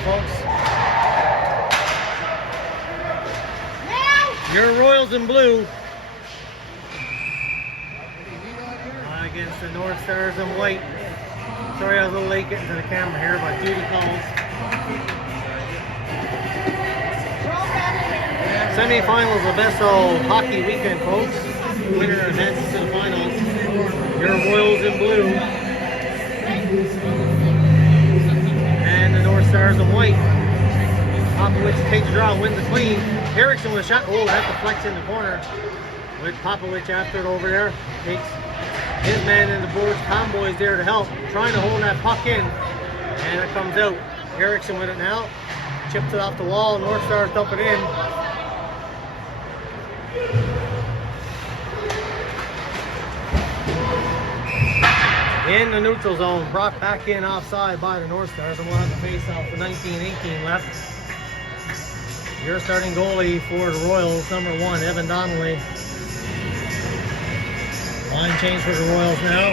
folks. Your Royals in blue against the North Stars in white. Sorry I was a little late getting to the camera here, but duty calls. Semi-finals of SO hockey weekend, folks. Winner advances to the finals. Your Royals in blue. And the North Stars in white. Popovich takes a draw, wins the clean. Erickson with a shot. Oh, that deflects in the corner. With Popovich after it over there. Takes his man in the boards. Tomboy's there to help. Trying to hold that puck in. And it comes out. Erickson with it now. Chips it off the wall. North Stars dump it in. In the neutral zone, brought back in offside by the North Stars, and we'll have the face-off for 19-18 left. Your starting goalie for the Royals, number 1, Dave Donnelly. Line change for the Royals now.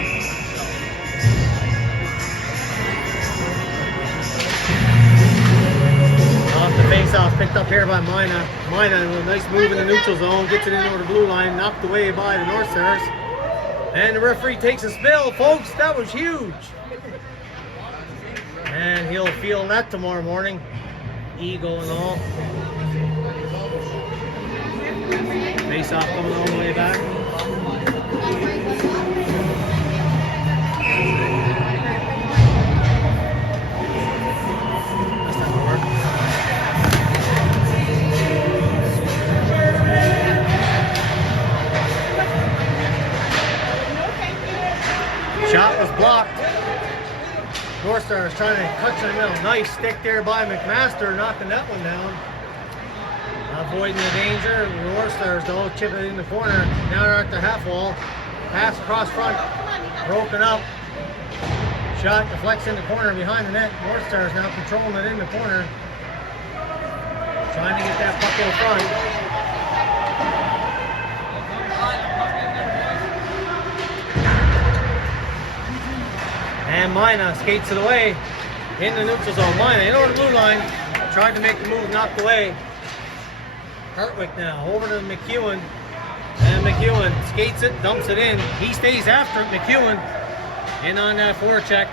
Off the face-off, picked up here by Mina. Mina with a nice move in the neutral zone, gets it in over the blue line, knocked away by the North Stars. And the referee takes a spill, folks. That was huge. And he'll feel that tomorrow morning. Ego and all. Face off coming all the way back. That's not gonna work. Shot was blocked. North Stars trying to touch in the middle. Nice stick there by McMaster, knocking that one down. Avoiding the danger. The North Stars though chip it in the corner. Now they're at the half wall. Pass across front. Broken up. Shot deflects in the corner behind the net. North Stars now controlling it in the corner. Trying to get that puck in front. And Mina skates it away in the neutral zone. Mina in over the blue line. Tried to make the move, knocked away. Hartwick now over to McEwen. And McEwen skates it, dumps it in. He stays after it. McEwen in on that forecheck.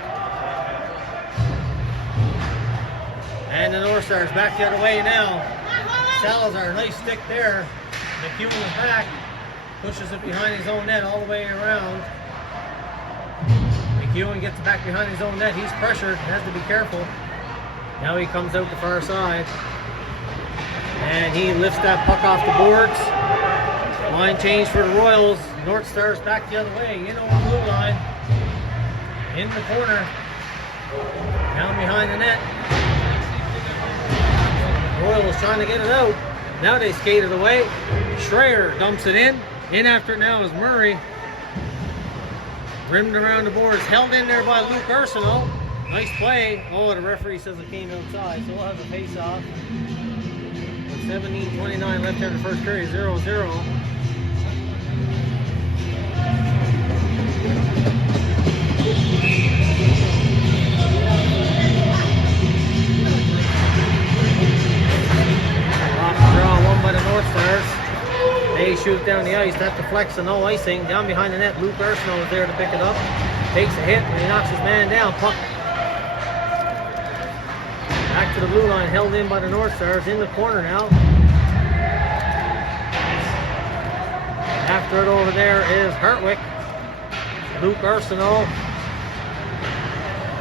And the North Stars back the other way now. Salazar, nice stick there. McEwen is back. Pushes it behind his own net all the way around. McEwen gets back behind his own net. He's pressured, has to be careful. Now he comes out the far side. And he lifts that puck off the boards. Line change for the Royals. North Stars back the other way, in over the blue line. In the corner. Down behind the net. Royals trying to get it out. Now they skate it away. Schreier dumps it in. In after it now is Murray. Rimmed around the boards, held in there by Luke Arsenault. Nice play. Oh, the referee says it came outside, so we'll have the face-off. With 17:29 left after the first period, 0-0. Off the draw, won by the North Stars. They shoot down the ice. That deflects and no icing. Down behind the net, Luke Arsenault is there to pick it up. Takes a hit and he knocks his man down. Puck back to the blue line, held in by the North Stars. In the corner now. After it over there is Hartwick. Luke Arsenault.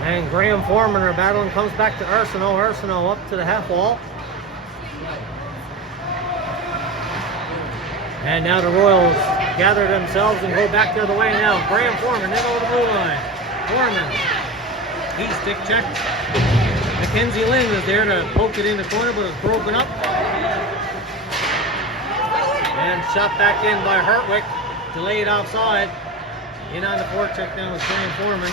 And Graham Foreman are battling. Comes back to Arsenault. Arsenault up to the half wall. And now the Royals gather themselves and go back the other way now. Graham Foreman in over the blue line. Foreman. He stick checked. Mackenzie Lynn was there to poke it in the corner, but it's broken up. And shot back in by Hartwick. Delayed offside. In on the forecheck now is Graham Foreman.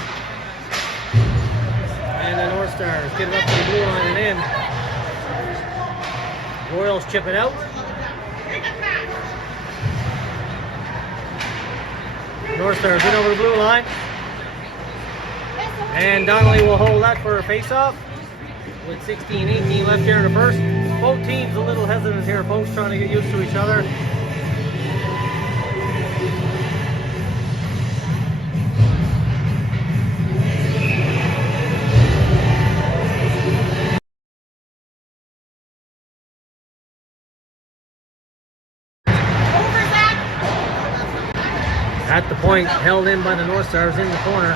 And the North Stars get it up to the blue line and in. Royals chip it out. North Stars in over the blue line. And Donnelly will hold that for a face-off. with 16-18 left here in the first. Both teams a little hesitant here, folks, trying to get used to each other. At the point, held in by the North Stars in the corner.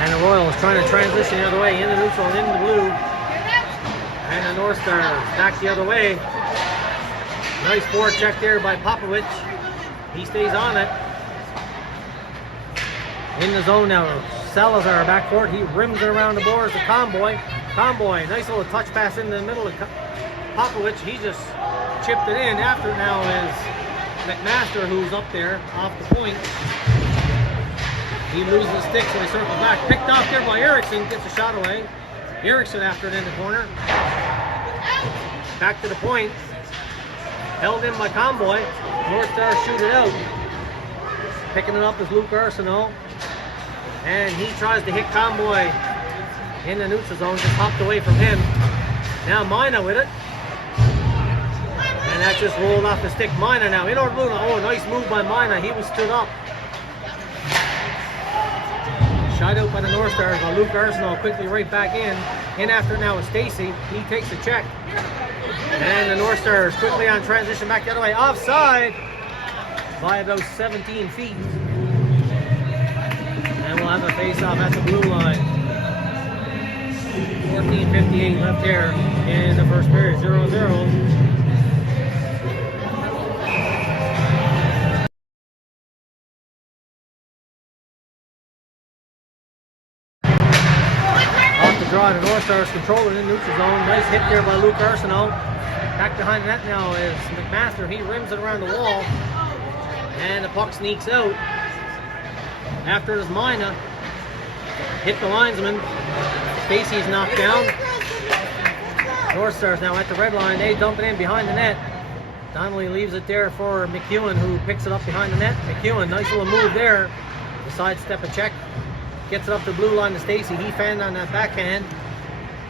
And the Royals trying to transition the other way, in the neutral and in the blue. And the North Stars back the other way. Nice forecheck there by Popovich. He stays on it. In the zone now, Salazar back for it. He rims it around the boards to Conboy. Conboy, nice little touch pass in the middle of Popovich. He just chipped it in. After now is McMaster, who's up there off the point. He loses the stick, so he circles back. Picked off there by Erickson, gets a shot away. Erickson after it in the corner. Back to the point. Held in by Conboy. North Stars shoot it out. Picking it up is Luke Arsenault. And he tries to hit Conboy in the neutral zone, just hopped away from him. Now Mina with it. And that just rolled off the stick. Mina now in order to oh, nice move by Mina. He was stood up. Shot out by the North Stars, while Luke Arsenault quickly right back in. In after now is Stacy. He takes a check. And the North Stars quickly on transition back the other way. Offside by about 17 feet. And we'll have a face-off at the blue line. 14:58 left here in the first period. 0-0. Draw the North Stars controlling in neutral zone. Nice hit there by Luke Arsenault. Back behind the net now is McMaster. He rims it around the wall. And the puck sneaks out. After it is Mina. Hit the linesman. Stacy's knocked down. North Stars now at the red line. They dump it in behind the net. Donnelly leaves it there for McEwen, who picks it up behind the net. McEwen, nice little move there. The sidestep a check. Gets it up the blue line to Stacy. He fanned on that backhand.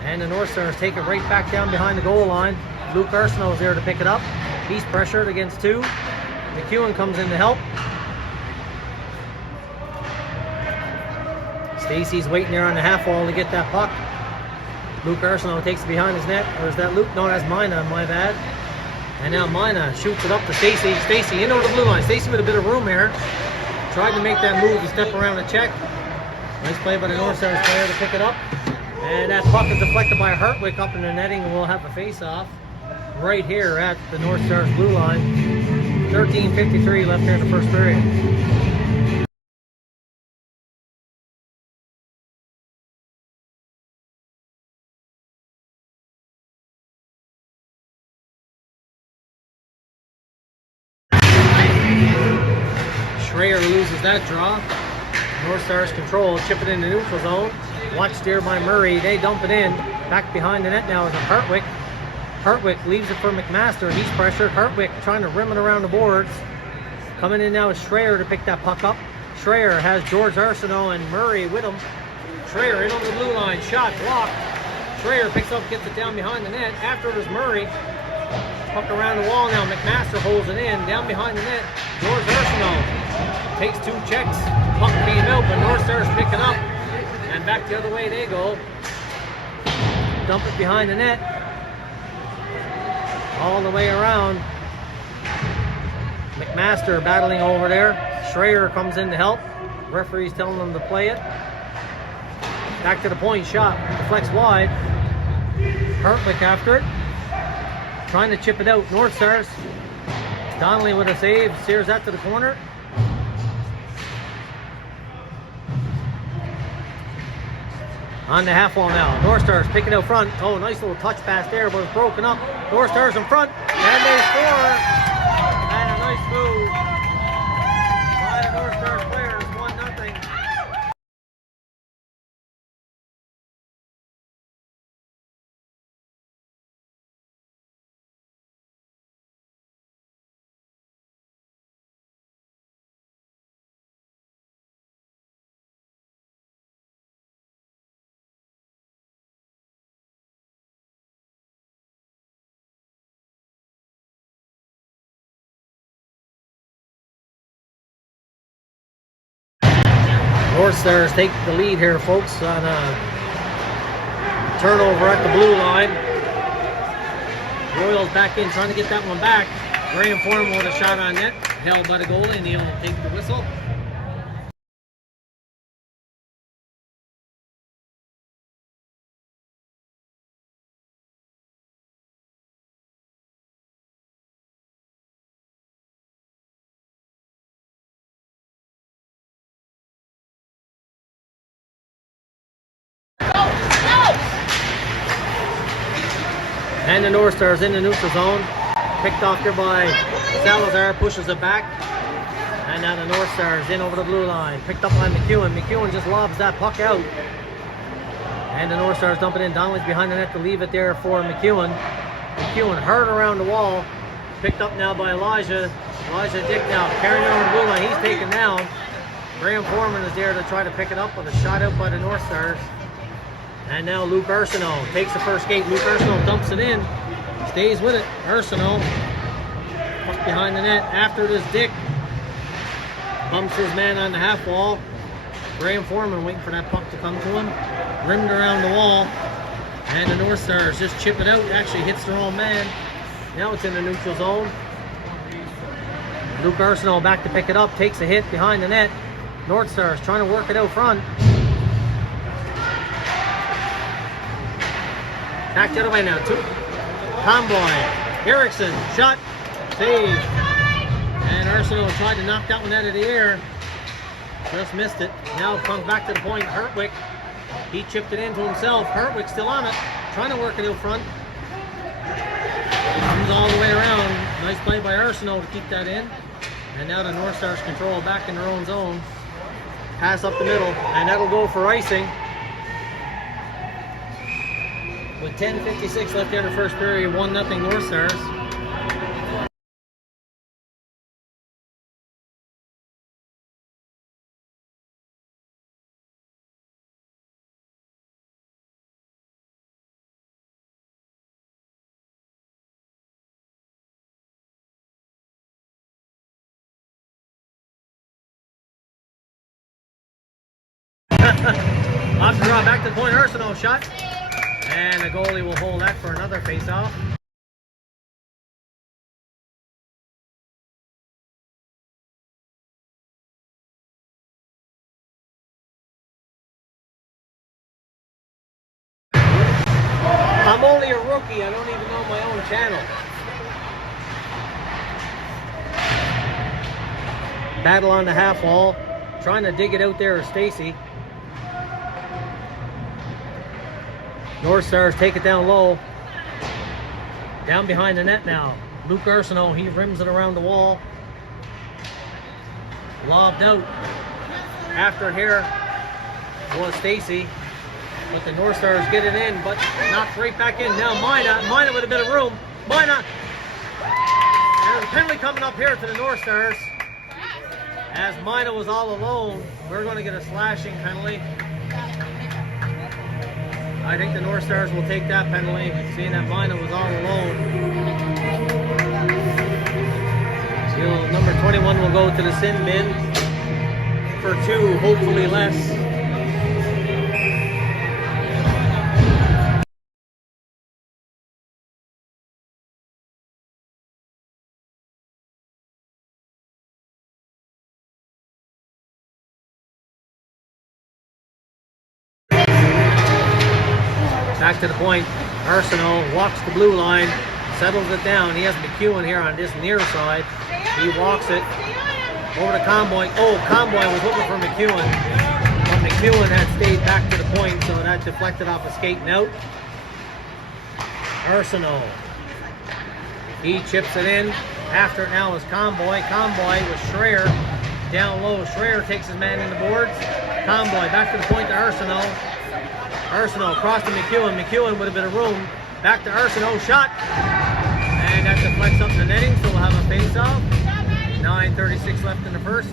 And the North Stars take it right back down behind the goal line. Luke Arsenault is there to pick it up. He's pressured against two. McEwen comes in to help. Stacy's waiting there on the half wall to get that puck. Luke Arsenault takes it behind his net. Or is that Luke? No, that's Mina, my bad. And now Mina shoots it up to Stacy. Stacy in over the blue line. Stacy with a bit of room here. Tried to make that move to step around the check. Nice play by the North Stars player to pick it up. And that puck is deflected by Hartwick up in the netting, and we'll have a face-off right here at the North Stars blue line. 13:53 left here in the first period. Schreier loses that draw. North Stars control, chip it in the neutral zone. Watched there by Murray. They dump it in. Back behind the net now is Hartwick. Hartwick leaves it for McMaster. He's pressured. Hartwick trying to rim it around the boards. Coming in now is Schreier to pick that puck up. Schreier has George Arsenault and Murray with him. Schreier in over the blue line. Shot blocked. Schreier picks up, gets it down behind the net. After it is Murray. Puck around the wall now. McMaster holds it in. Down behind the net. George Arsenault takes two checks. Puck came out, but North Stars pick it up. And back the other way they go. Dump it behind the net. All the way around. McMaster battling over there. Schreier comes in to help. Referee's telling them to play it. Back to the point, shot. Deflects wide. Hartwick after it. Trying to chip it out. North Stars. Donnelly with a save. Steers that to the corner. On the half wall now. North Stars picking out front. Oh, nice little touch pass there, but it's broken up. North Stars in front. And they score. And a nice move by the North Stars players. 1-0. North Stars take the lead here, folks, on a turnover at the blue line. Royals back in, trying to get that one back. Graham Foreman with a shot on net, held by the goalie, and he'll take the whistle. And the North Stars in the neutral zone. Picked off here by Salazar, pushes it back. And now the North Stars in over the blue line. Picked up by McEwen. McEwen just lobs that puck out. And the North Stars dump it in. Donnelly's behind the net to leave it there for McEwen. McEwen hurt around the wall. Picked up now by Elijah. Elijah Dick now carrying it over the blue line. He's taken down. Graham Foreman is there to try to pick it up with a shot out by the North Stars. And now Luke Arsenault takes the first skate. Luke Arsenault dumps it in. Stays with it. Arsenault up behind the net. After this, Dick bumps his man on the half wall. Graham Foreman waiting for that puck to come to him. Rimmed around the wall. And the North Stars just chip it out. Actually hits their own man. Now it's in the neutral zone. Luke Arsenault back to pick it up. Takes a hit behind the net. North Stars trying to work it out front. Back the other way now, too. Conboy, Erickson, shot, save. And Arsenault tried to knock that one out of the air. Just missed it. Now comes back to the point. Hertwick, he chipped it into himself. Hertwick still on it, trying to work it out front. Comes all the way around. Nice play by Arsenault to keep that in. And now the North Stars control back in their own zone. Pass up the middle, and that'll go for icing. With 10:56 left there in the first period, 1-0 North Stars. Off the draw, back to the point, Arsenault shot. And the goalie will hold that for another face-off. I'm only a rookie. I don't even know my own channel. Battle on the half wall. Trying to dig it out there is Stacy. North Stars take it down low. Down behind the net now. Luke Arsenault, he rims it around the wall. Lobbed out. After it here was Stacy. But the North Stars get it in, but knocked right back in. Now Mina with a bit of room. Mina. There's a penalty coming up here to the North Stars. As Mina was all alone, we're going to get a slashing penalty. I think the North Stars will take that penalty, seeing that Mina was all alone. So number 21 will go to the sin bin for 2, hopefully less. Back to the point. Arsenault walks the blue line, settles it down. He has McEwen here on this near side. He walks it over to Conboy. Oh, Conboy was looking for McEwen, but McEwen had stayed back to the point, so that deflected off a skating out. Arsenault. He chips it in. After it now is Conboy. Conboy with Schreier down low. Schreier takes his man in the boards. Conboy back to the point to Arsenault. Arsenault across to McEwen. McEwen with a bit of room. Back to Arsenault. Shot. And that deflects up the netting, so we'll have a face-off. 9:36 left in the first.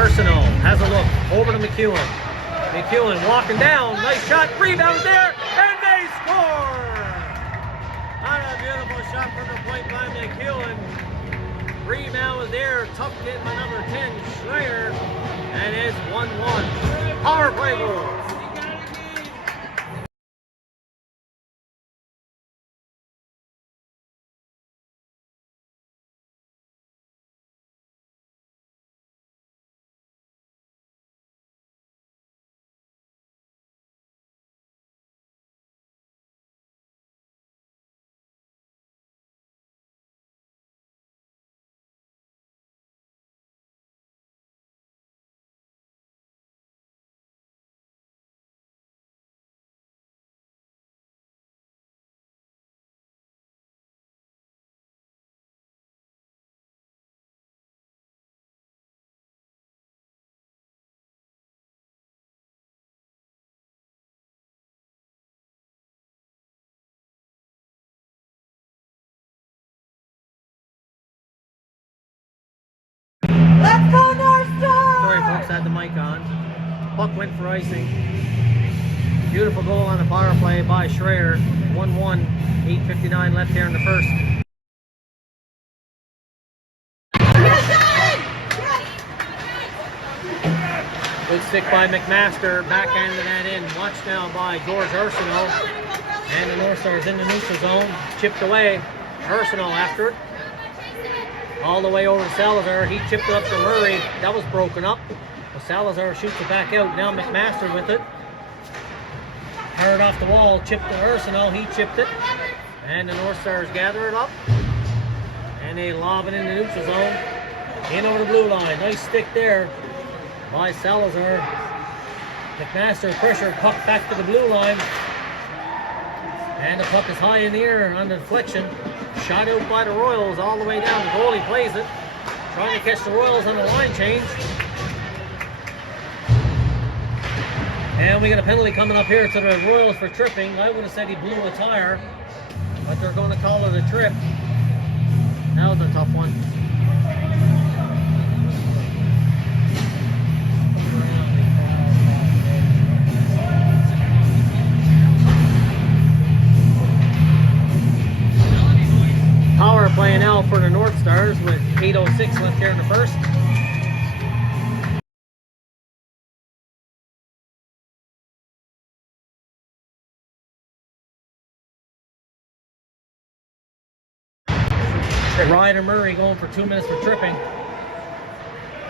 Arsenault has a look over to McEwen. McEwen walking down, nice shot, rebound there, and they score! What a beautiful shot from the point by McEwen. Rebound was there, tucked in by number 10, Schreier, and it's 1-1. Power play goals. Let's go North Star! Sorry folks, had the mic on. Puck went for icing. Beautiful goal on the power play by Schreier. 1-1, 8:59 left here in the first. Good stick by McMaster, backhanded that in. Watched now by George Arsenault. And the North Stars in the neutral zone. Chipped away. Arsenault after it. All the way over to Salazar. He chipped it up to Murray. That was broken up. Well, Salazar shoots it back out. Now McMaster with it. Hard off the wall. Chipped to Arsenault. He chipped it. And the North Stars gather it up. And they lob it in the neutral zone. In over the blue line. Nice stick there by Salazar. McMaster pressure. Puck back to the blue line. And the puck is high in the air on the deflection. Shot out by the Royals all the way down. The goalie plays it. Trying to catch the Royals on the line change. And we got a penalty coming up here to the Royals for tripping. I would have said he blew a tire, but they're going to call it a trip. That was a tough one. Power play now for the North Stars with 8:06 left here in the first. Ryder Murray going for 2 minutes for tripping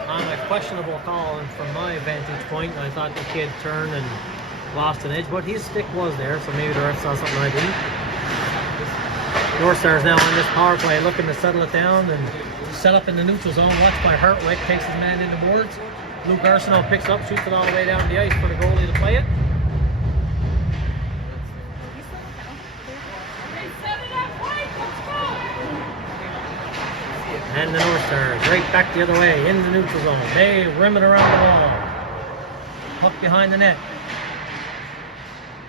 on a questionable call, and from my vantage point I thought the kid turned and lost an edge, but his stick was there, so maybe the ref saw something I didn't. North Stars now on this power play looking to settle it down and set up in the neutral zone. Watched by Hartwick, takes his man in the boards. Luke Arsenault picks up, shoots it all the way down the ice for the goalie to play it. And the North Stars right back the other way in the neutral zone. They rim it around the wall. Puck behind the net.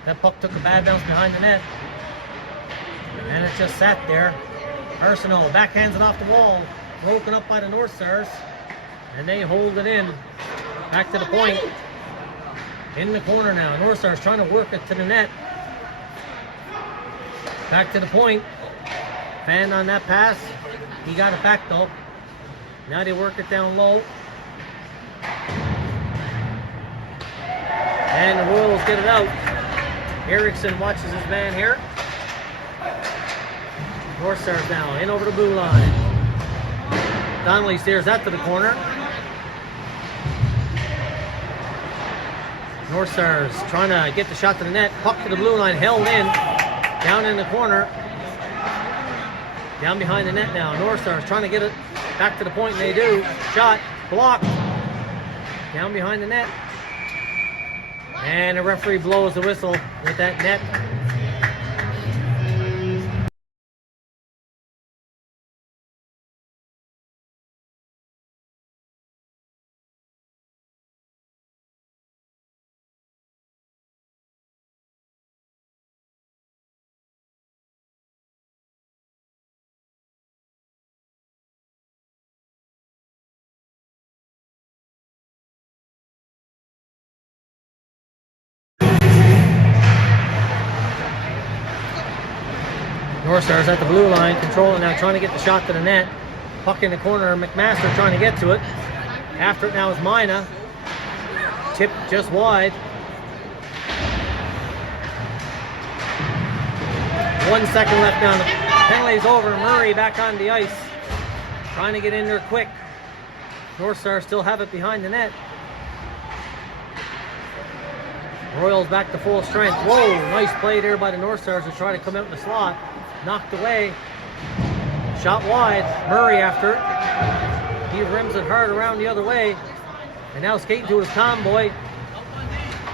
That puck took a bad bounce behind the net. And it just sat there. Arsenault backhands it off the wall. Broken up by the North Stars. And they hold it in. Back to the point. In the corner now. North Stars trying to work it to the net. Back to the point. Fan on that pass. He got it back though. Now they work it down low. And the Royals get it out. Erickson watches his man here. North Stars now in over the blue line. Donnelly steers that to the corner. North Stars trying to get the shot to the net. Puck to the blue line, held in. Down in the corner. Down behind the net now. North Stars trying to get it back to the point, and they do. Shot, blocked. Down behind the net. And the referee blows the whistle with that net. North Stars at the blue line, controlling now, trying to get the shot to the net. Puck in the corner, McMaster trying to get to it. After it now is Mina. Tip just wide. 1 second left down. The penalty's over. Murray back on the ice. Trying to get in there quick. North Stars still have it behind the net. Royals back to full strength. Whoa, nice play there by the North Stars to try to come out in the slot. Knocked away. Shot wide. Murray after it. He rims it hard around the other way. And now skating to his tomboy.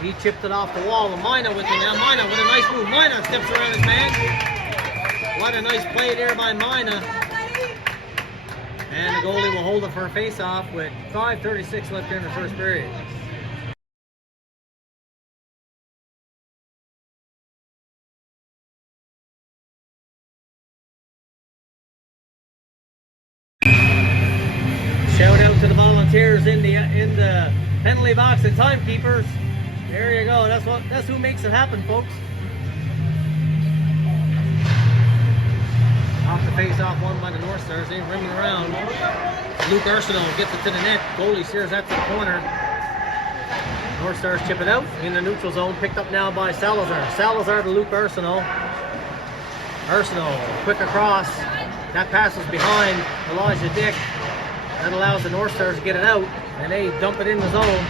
He chipped it off the wall. And Mina with it now. Mina with a nice move. Mina steps around his man. What a nice play there by Mina. And the goalie will hold it for a face-off with 5:36 left in the first period. Shout out to the volunteers in the penalty box and timekeepers. There you go. That's who makes it happen, folks. Off the face-off one by the North Stars. They rimming around. Luke Arsenault gets it to the net. Goalie steers that to the corner. North Stars chip it out in the neutral zone. Picked up now by Salazar. Salazar to Luke Arsenault. Arsenault quick across. That passes behind Elijah Dick. That allows the North Stars to get it out, and they dump it in the zone.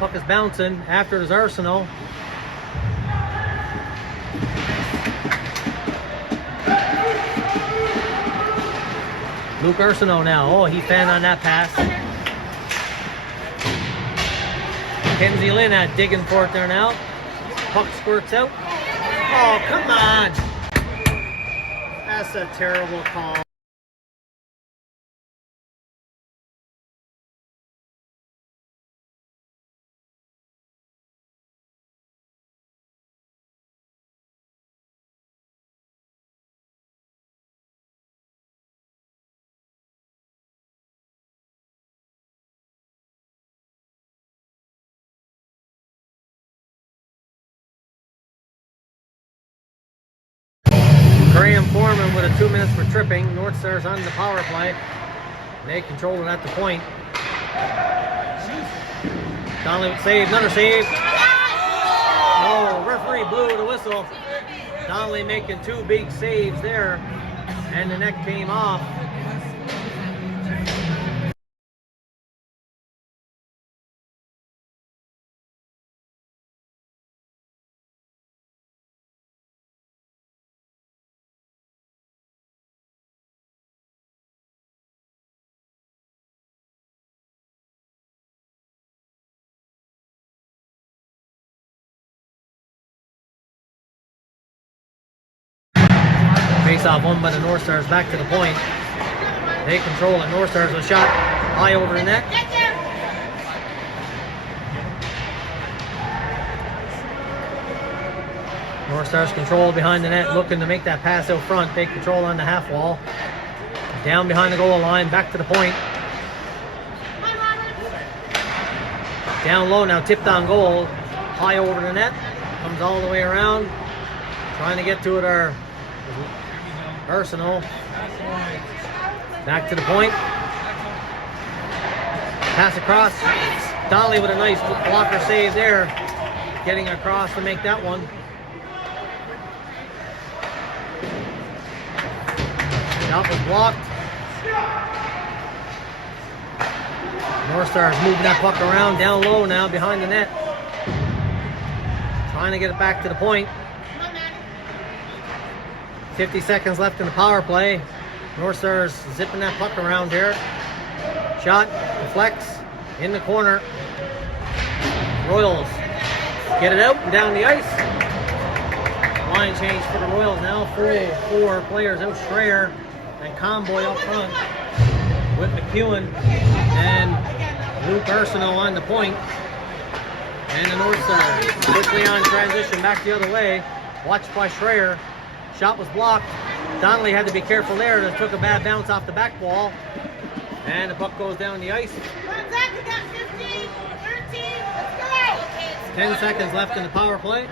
Puck is bouncing. After it is Arsenault. Luke Arsenault now. Oh, he fanned on that pass. Kenzie Lynn digging for it there now. Puck squirts out. Oh, come on. That's a terrible call. Graham Foreman with a 2 minutes for tripping. North Stars on the power play. They control it at the point. Donnelly with save, another save. Oh, referee blew the whistle. Donnelly making 2 big saves there. And the net came off. Face-off won by the North Stars back to the point. They control it. North Stars with a shot high over the net. North Stars control behind the net, looking to make that pass out front. They control on the half wall. Down behind the goal line, back to the point. Down low now, tipped on goal. High over the net. Comes all the way around. Trying to get to it, our Arsenault. Back to the point. Pass across. Donnelly with a nice blocker save there. Getting across to make that one. Shot was blocked. North Stars moving that puck around down low now behind the net. Trying to get it back to the point. 50 seconds left in the power play. North Stars zipping that puck around here. Shot, deflects, in the corner. Royals get it out and down the ice. Line change for the Royals now. Full 4 players out. Schreier and Conboy up front with McEwen and Luke Arsenault on the point. And the North Stars quickly on transition back the other way. Watched by Schreier. Shot was blocked. Donnelly had to be careful there. It took a bad bounce off the back wall. And the puck goes down the ice. 10 seconds left in the power play.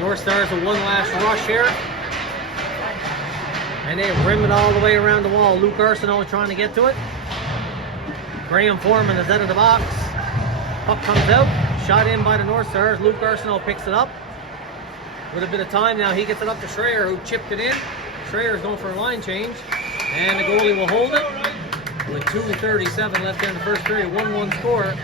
North Stars with one last rush here. And they rim it all the way around the wall. Luke Arsenault trying to get to it. Graham Foreman is out of the box. Puck comes out. Shot in by the North Stars. Luke Arsenault picks it up. With a bit of time now, he gets it up to Schreier, who chipped it in. Schreier is going for a line change. And the goalie will hold it. With 2:37 left in the first period. 1-1 score.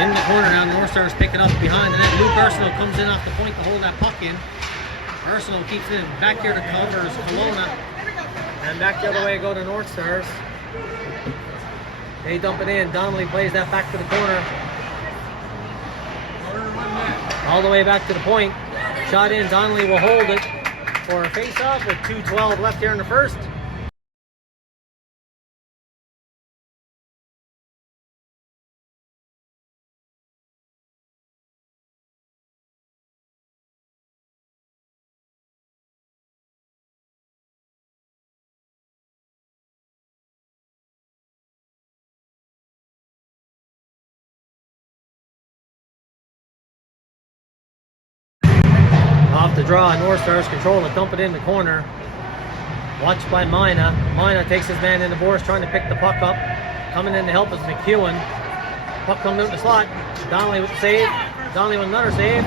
In the corner now, North Stars pick it up behind the net. Luke Arsenault comes in off the point to hold that puck in. Arsenault keeps it in. Back here to covers Kelowna. And back the other way go to North Stars. They dump it in. Donnelly plays that back to the corner. All the way back to the point. Shot in. Donnelly will hold it for a face-off with 2:12 left here in the first. Off the draw, North Stars control it, dump it in the corner. Watched by Mina. Mina takes his man in the boards, trying to pick the puck up. Coming in to help is McEwen. Puck comes out in the slot. Donnelly with the save. Donnelly with another save.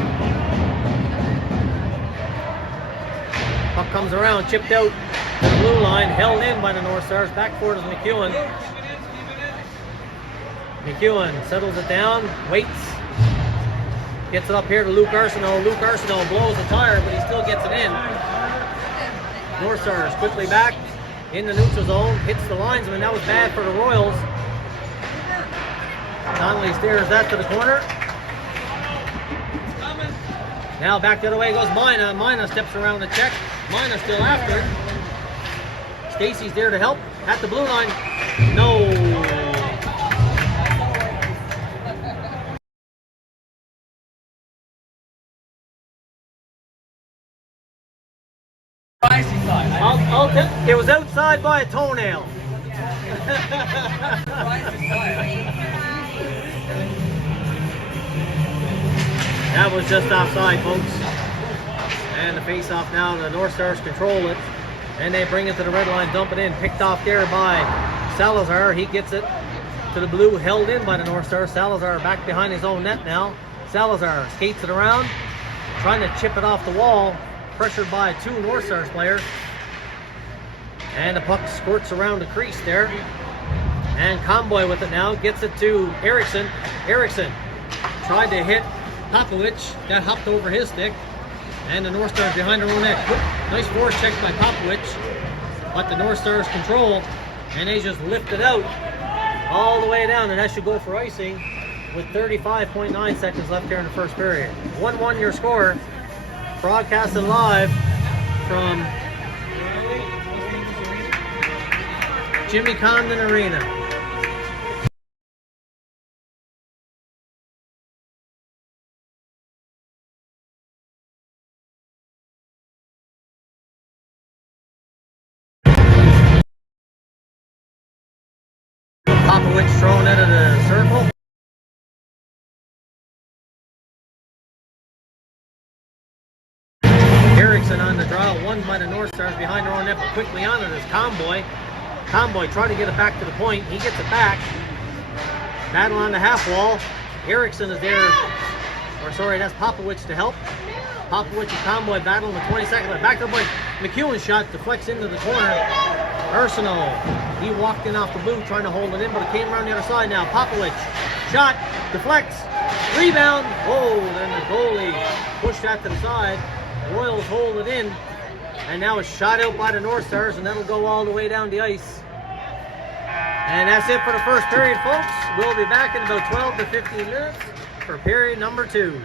Puck comes around, chipped out to the blue line, held in by the North Stars. Back forward is McEwen. McEwen settles it down, waits. Gets it up here to Luke Arsenault. Luke Arsenault blows the tire, but he still gets it in. North Stars quickly back in the neutral zone. Hits the linesman. That was bad for the Royals. Donnelly steers that to the corner. Now back the other way goes Mina. Mina steps around the check. Mina still after it. Stacy's there to help at the blue line. No. It was outside by a toenail. That was just offside, folks. And the face-off now, the North Stars control it. And they bring it to the red line, dump it in. Picked off there by Salazar. He gets it to the blue, held in by the North Stars. Salazar back behind his own net now. Salazar skates it around, trying to chip it off the wall. Pressured by two North Stars players. And the puck squirts around the crease there. And Comboy with it now. Gets it to Eriksson. Eriksson tried to hit Popovich. Got hopped over his stick. And the North Stars behind their own net. Nice force check by Popovich. But the North Stars control. And they just lift it out all the way down. And that should go for icing with 35.9 seconds left here in the first period. 1-1 your score. Broadcasted live from Jimmy Condon Arena. Popovich thrown out of the circle. Eriksson on the draw, won by the North Stars behind their own net, but quickly on it is Comboy. Comboy trying to get it back to the point. He gets it back. Battle on the half wall. Eriksson is there. Or sorry, that's Popovich to help. Popovich and Comboy battling with 20 seconds left. Back to the point. McEwen's shot deflects into the corner. Arsenault. He walked in off the blue trying to hold it in, but it came around the other side now. Popovich. Shot. Deflects. Rebound. Oh, then the goalie pushed that to the side. Royals hold it in. And now it's shot out by the North Stars, and that'll go all the way down the ice. And that's it for the first period, folks. We'll be back in about 12 to 15 minutes for period number 2.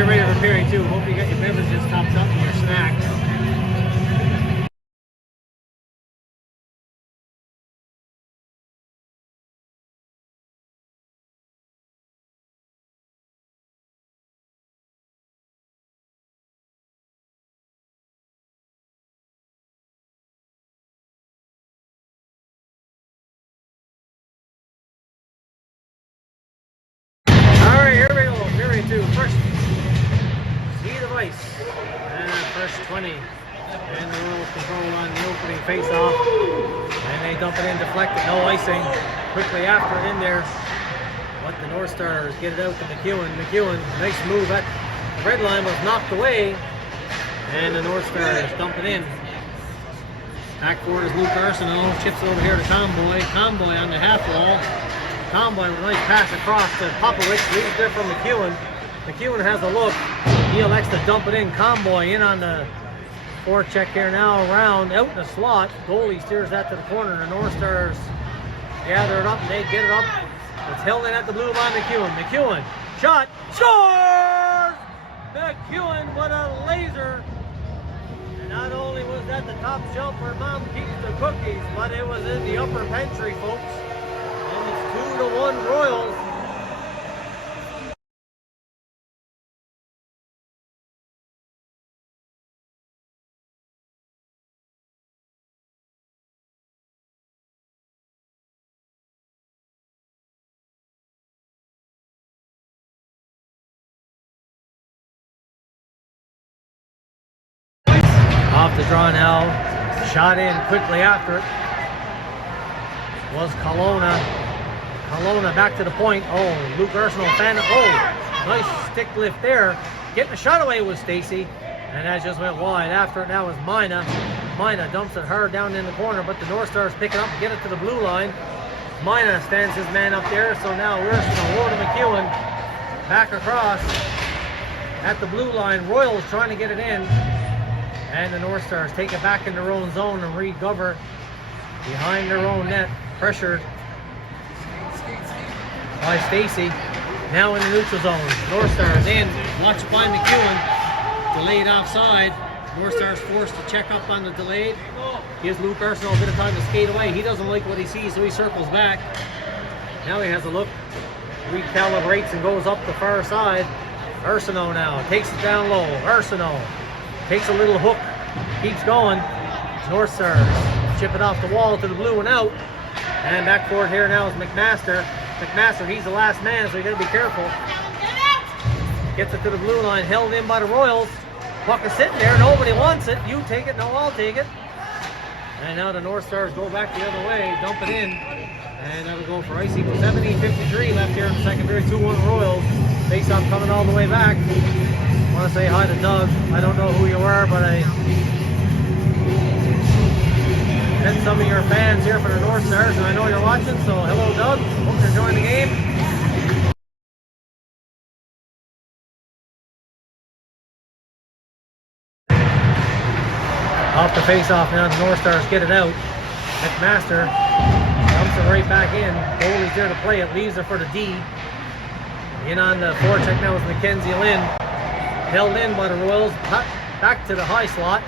get ready for period 2. Hope you got your beverages topped up and your snacks. Alright, here we go. Period 2. First heat of ice. And first 20. And the Royals control on the opening face-off. And they dump it in, deflected, no icing. Quickly after it in there. But the North Stars get it out to McEwen. McEwen, nice move at the red line, was knocked away. And the North Stars dump it in. Back forward is Luke Arsenault. Chips it over here to Tomboy. Tomboy on the half wall. Tomboy with a nice pass across to Popovich. Leaves there from McEwen. McEwen has a look. He elects to dump it in. Tomboy in on the forecheck here now. Around, out in the slot. Goalie steers that to the corner. The North Stars gather it up. They get it up. It's held in at the blue line. McEwen. McEwen. Shot. Scores! McEwen with a laser. And not only was that the top shelf where Mom keeps the cookies, but it was in the upper pantry, folks. And it's 2-1 Royals. Off the draw now, shot in quickly after it was Kelowna. Kelowna back to the point. Oh, Luke Arsenault fan. Oh, nice stick lift there. Getting the shot away was Stacy, and that just went wide. After it now was Mina. Mina dumps it hard down in the corner, but the North Stars pick it up and get it to the blue line. Mina stands his man up there, so now Arsenault over to McEwen. Back across at the blue line. Royals trying to get it in. And the North Stars take it back in their own zone and recover behind their own net. Pressured by Stacy. Now in the neutral zone. North Stars in. Watched by McEwen. Delayed offside. North Stars forced to check up on the delayed. Gives Luke Arsenault a bit of time to skate away. He doesn't like what he sees, so he circles back. Now he has a look. Recalibrates and goes up the far side. Arsenault now takes it down low. Arsenault takes a little hook, keeps going. North Stars chip it off the wall to the blue and out. And back forward here now is McMaster. McMaster, he's the last man, so you gotta be careful. Gets it to the blue line, held in by the Royals. Puck is sitting there, nobody wants it. You take it, no, I'll take it. And now the North Stars go back the other way, dump it in. And that'll go for ice equals 17:53 left here in the second period. 2-1 Royals. Face-off coming all the way back. I want to say hi to Doug. I don't know who you are, but I met some of your fans here for the North Stars, and I know you're watching, so hello, Doug. Hope you're enjoying the game. Off the face-off now, the North Stars get it out. McMaster dumps it right back in. Goalie's there to play it, leaves it for the D. In on the forecheck now is Mackenzie Lynn. Held in by the Royals, back to the high slot.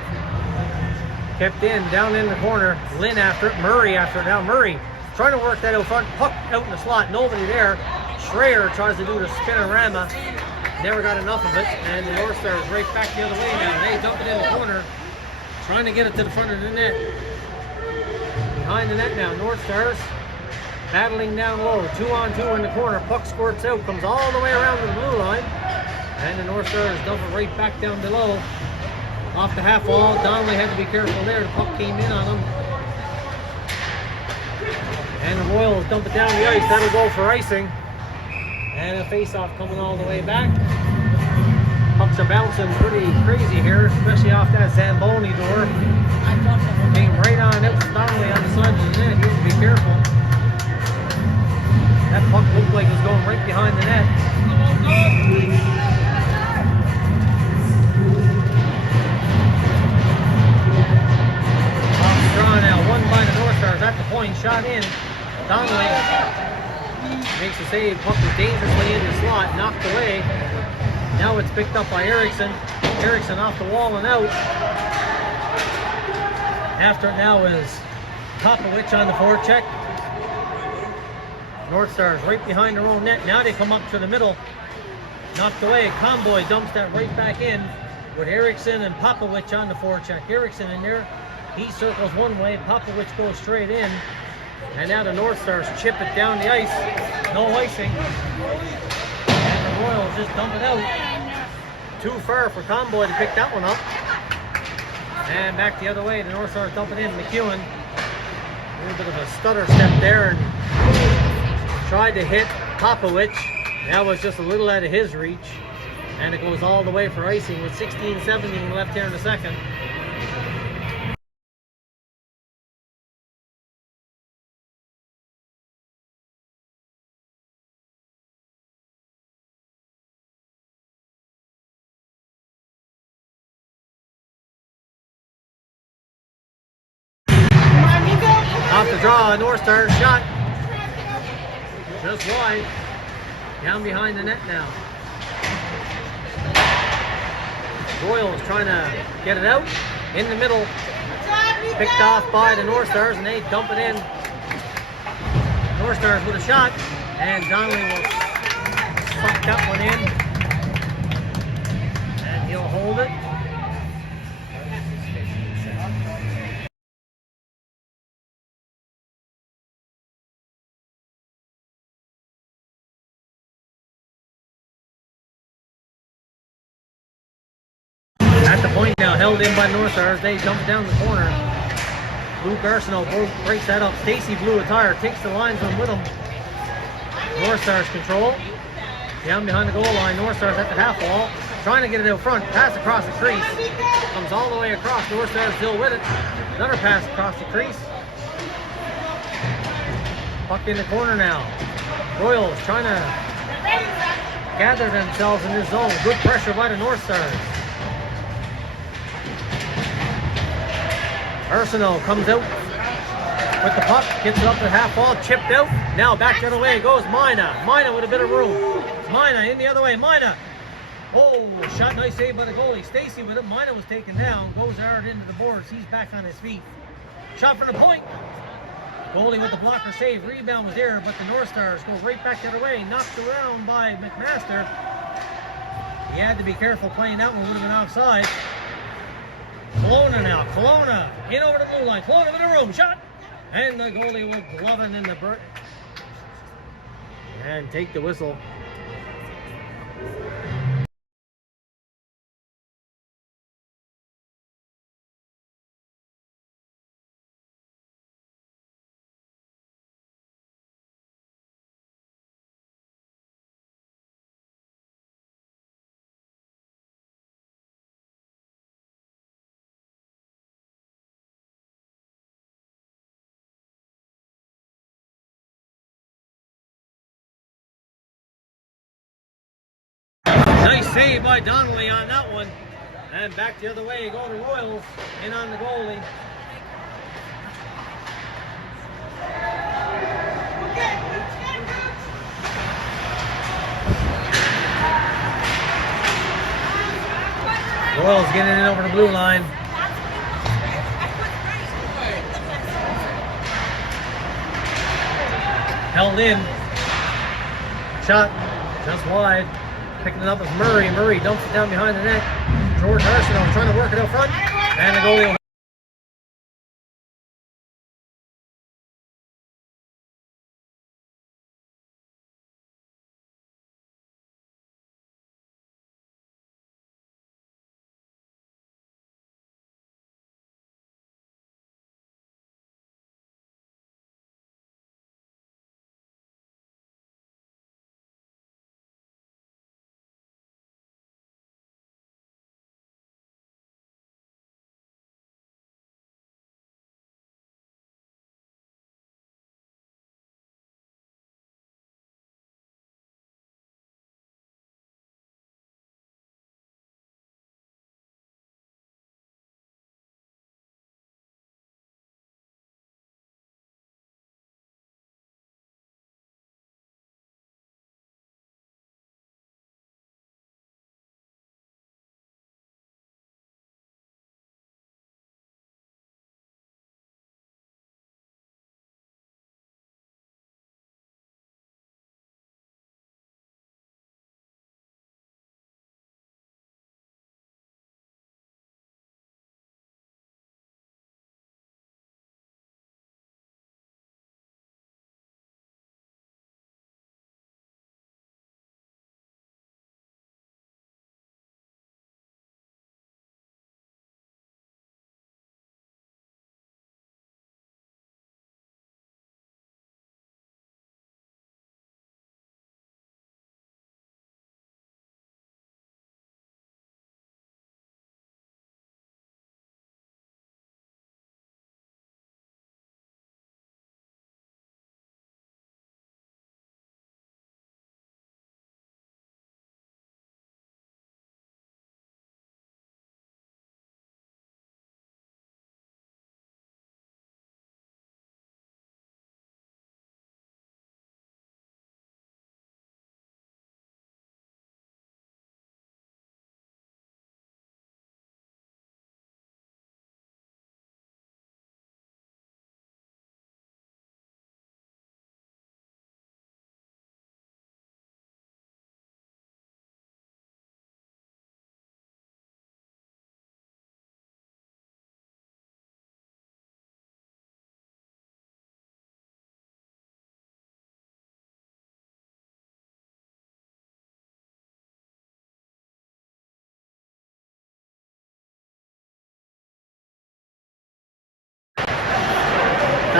Kept in, down in the corner. Lynn after it, Murray after it. Now Murray trying to work that out front. Puck out in the slot, nobody there. Schreier tries to do the spinorama. Never got enough of it. And the North Stars right back the other way now. They dump it in the corner. Trying to get it to the front of the net. Behind the net now, North Stars battling down low. 2-on-2 in the corner. Puck squirts out, comes all the way around to the blue line. And the North Stars dump it right back down below. Off the half wall. Donnelly had to be careful there. The puck came in on him. And the Royals dump it down the ice. That'll go for icing. And a face-off coming all the way back. Pucks are bouncing pretty crazy here, especially off that Zamboni door. Came right on out to Donnelly on the side of the net. He has to be careful. That puck looked like it was going right behind the net. Draw now, won by the North Stars at the point, shot in. Donnelly makes a save, puck was dangerously in the slot, knocked away. Now it's picked up by Erickson. Erickson off the wall and out. After it now is Popovich on the forecheck. North Stars right behind their own net. Now they come up to the middle. Knocked away. Convoy dumps that right back in with Erickson and Popovich on the forecheck. Erickson in there. He circles one way. Popovich goes straight in. And now the North Stars chip it down the ice. No icing. And the Royals just dump it out. Too far for Convoy to pick that one up. And back the other way. The North Stars dump it in. McEwen. A little bit of a stutter step there and tried to hit Popovich. That was just a little out of his reach. And it goes all the way for icing with 16-17 left here in the second. Off the draw, North Stars shot. Just wide. Down behind the net now. Royals trying to get it out. In the middle. Picked off by the North Stars and they dump it in. North Stars with a shot. And Donnelly will suck that one in. And he'll hold it. At the point now, held in by North Stars. They dump it down the corner. Luke Arsenault breaks that up. Stacy blew a tire, takes the linesman with him. North Stars control. Down behind the goal line. North Stars at the half wall. Trying to get it out front. Pass across the crease. Comes all the way across. North Stars still with it. Another pass across the crease. Puck in the corner now. Royals trying to gather themselves in this zone. Good pressure by the North Stars. Arsenault comes out with the puck, gets it up to the half wall, chipped out. Now back the other way goes Mina. Mina with a bit of room. Mina in the other way. Mina. Oh, shot, nice save by the goalie. Stacy with it. Mina was taken down. Goes hard into the boards. He's back on his feet. Shot from the point. Goalie with the blocker save. Rebound was there, but the North Stars go right back the other way. Knocked around by McMaster. He had to be careful playing that one. Would have been offside. Kelowna now. Kelowna in over the blue line. Kelowna with a room. Shot. And the goalie will glove it in the bird. And take the whistle. Nice save by Donnelly on that one. And back the other way go the Royals. In on the goalie. Royals getting it over the blue line. Held in. Shot just wide. Picking it up with Murray. Murray dumps it down behind the net. George Arsenault trying to work it out front. And the goalie will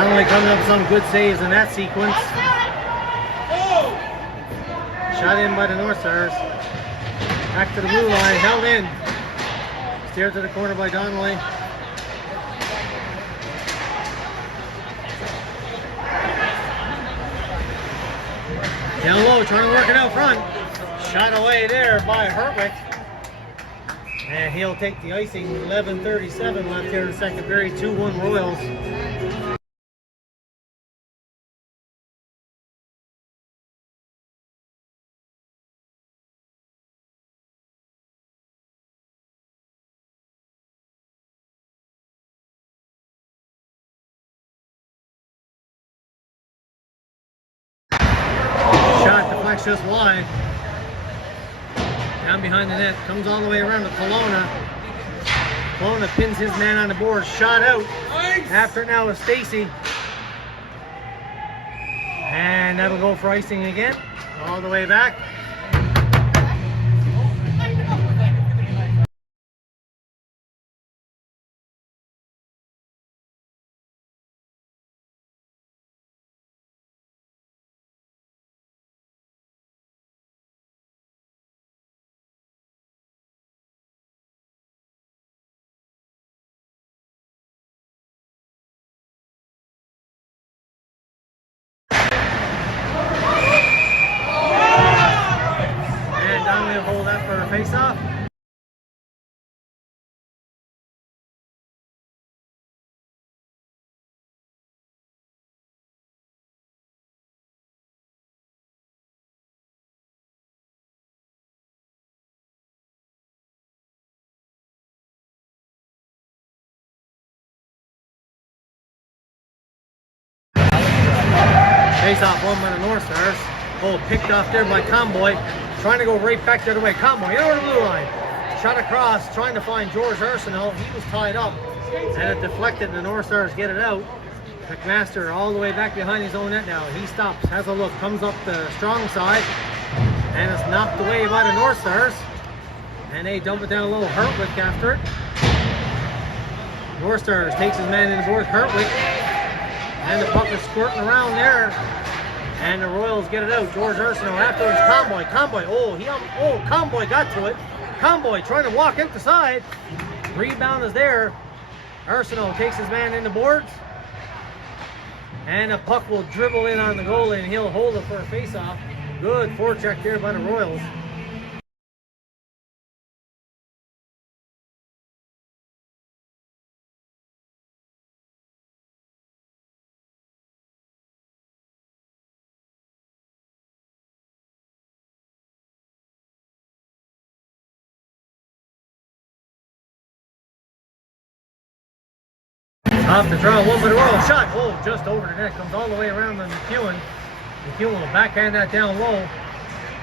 Donnelly coming up with some good saves in that sequence. Shot in by the North Stars. Back to the blue line, held in. Steered to the corner by Donnelly. Down low, trying to work it out front. Shot away there by Hertwick. And he'll take the icing. 11:37 left here in the second period. 2-1 Royals. Shot deflects just wide. Down behind the net, comes all the way around to Kelowna. Kelowna pins his man on the board, shot out. After it now is Stacy. And that'll go for icing again, all the way back. Hold that for a face-off. Face-off won by the North Stars. Oh, picked off there by Conboy. Trying to go right back the other way. Conboy, over the blue line. Shot across, trying to find George Arsenault. He was tied up. And it deflected, and the North Stars get it out. McMaster all the way back behind his own net now. He stops, has a look, comes up the strong side. And it's knocked away by the North Stars. And they dump it down a little. Hertwick after it. North Stars takes his man in the board. Hertwick. And the puck is squirting around there. And the Royals get it out. George Arsenault afterwards. Conboy. Conboy got to it. Conboy trying to walk out the side. Rebound is there. Arsenault takes his man in the boards. And the puck will dribble in on the goalie and he'll hold it for a face-off. Good forecheck there by the Royals. Off the draw, one by the Royals. Shot, oh, just over the net. Comes all the way around to McEwen. McEwen will backhand that down low.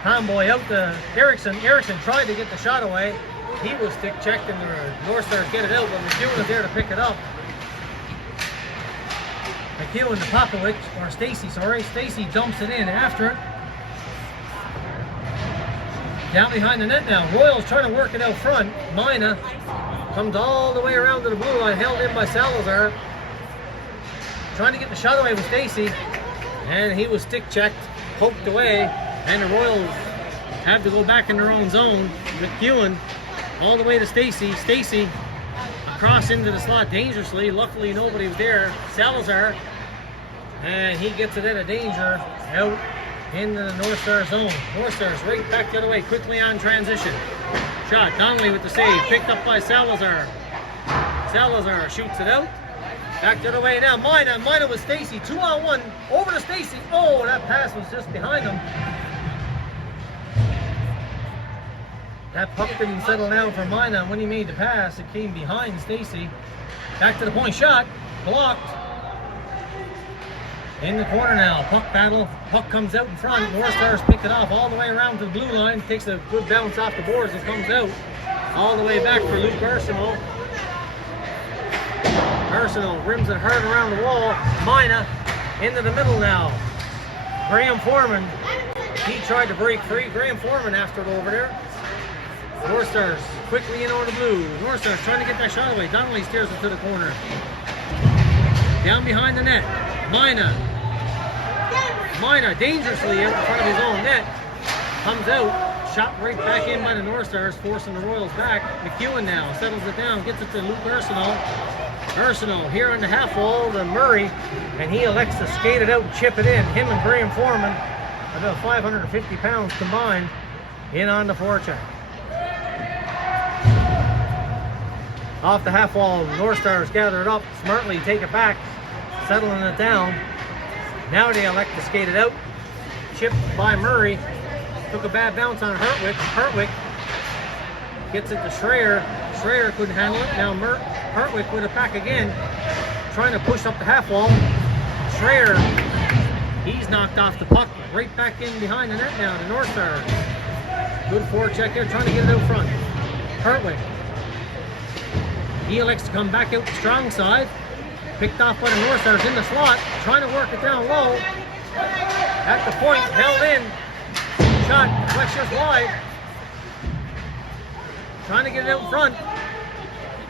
Conboy out to Erickson. Erickson tried to get the shot away. He was stick checked and the North Stars get it out, but McEwen was there to pick it up. McEwen to Popovich, or Stacy, sorry. Stacy dumps it in after it. Down behind the net now. Royals trying to work it out front. Mina comes all the way around to the blue line, held in by Salazar. Trying to get the shot away with Stacy. And he was stick checked, poked away, and the Royals have to go back in their own zone. McEwen all the way to Stacy. Stacy across into the slot dangerously. Luckily nobody was there. Salazar, and he gets it out of danger out into the North Star zone. North Stars right back the other way, quickly on transition. Shot, Donnelly with the save, picked up by Salazar. Salazar shoots it out. Back the other way now, Mina with Stacy, 2-on-1, over to Stacy. Oh, that pass was just behind him. That puck didn't settle down for Mina. When he made the pass, it came behind Stacy. Back to the point, shot, blocked. In the corner now, puck battle. Puck comes out in front. North Stars pick it off all the way around to the blue line. Takes a good bounce off the boards and comes out. All the way back for Luke Arsenault. Arsenault rims it hard around the wall. Mina into the middle now. Graham Foreman. He tried to break free. Graham Foreman after it over there. North Stars quickly in over the blue. North Stars trying to get that shot away. Donnelly steers it to the corner. Down behind the net. Mina dangerously out in front of his own net. Comes out, shot right back in by the North Stars, forcing the Royals back. McEwen now settles it down, gets it to Luke Arsenault. Arsenault here on the half wall to Murray, and he elects to skate it out and chip it in. Him and Graham Foreman, about 550 pounds combined, in on the forecheck. Off the half wall, North Stars gather it up, smartly take it back, settling it down. Now they elect to skate it out. Chipped by Murray. Took a bad bounce on Hartwick. Hartwick gets it to Schreier. Schreier couldn't handle it. Now Hartwick with it back again, trying to push up the half wall. Schreier, he's knocked off the puck, right back in behind the net now, the North Stars. Good forecheck there, trying to get it out front. Hartwick. He elects to come back out the strong side. Picked off by the North Stars in the slot, trying to work it down low. At the point, held in. Shot, flex just wide. Trying to get it out front.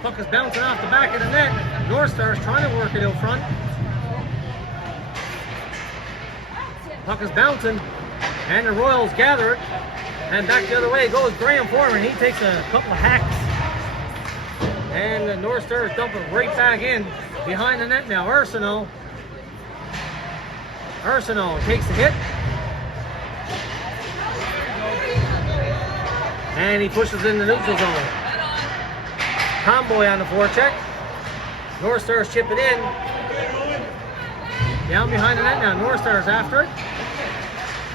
Puck is bouncing off the back of the net. North Stars trying to work it out front. Puck is bouncing, and the Royals gather it. And back the other way goes Graham Foreman. He takes a couple of hacks. And the North Stars dump it right back in behind the net now. Arsenault takes the hit. And he pushes in the neutral zone. Conboy on the forecheck. North Stars chip it in. Down behind the net now. North Stars after it.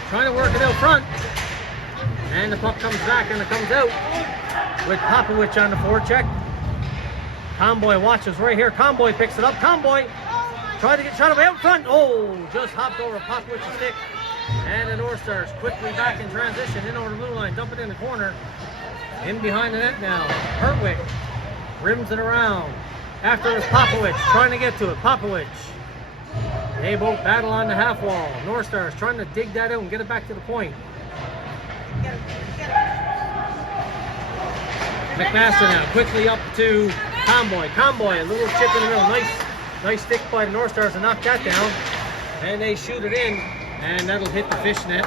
Trying to work it out front. And the puck comes back and it comes out with Popovich on the forecheck. Conboy watches right here. Conboy picks it up. Conboy tried to get shot away out front. Oh, just hopped over Popovich's stick. And the North Stars quickly back in transition in over the blue line. Dump it in the corner. In behind the net now. Hartwick rims it around. After it was Popovich trying to get to it. Popovich. They both battle on the half wall. North Stars trying to dig that out and get it back to the point. McMaster now quickly up to Conboy. Conboy, a little chip in the middle. Nice stick by the North Stars to knock that down. And they shoot it in, and that'll hit the fishnet.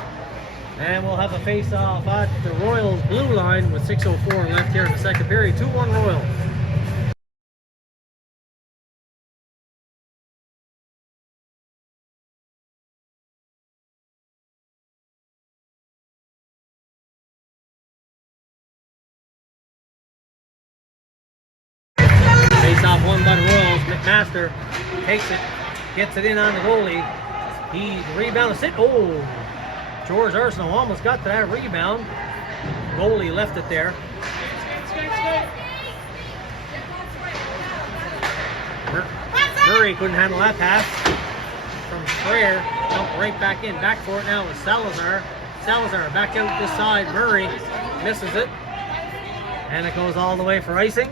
And we'll have a face-off at the Royals blue line with 6:04 left here in the second period. 2-1 Royals. Face-off won by the Royals. McMaster takes it, gets it in on the goalie. He rebounds it. Oh, George Arsenault almost got to that rebound. Goalie left it there. Murray couldn't handle that pass from Schreier. Jumped right back in. Back for it now with Salazar. Salazar back out this side. Murray misses it. And it goes all the way for icing.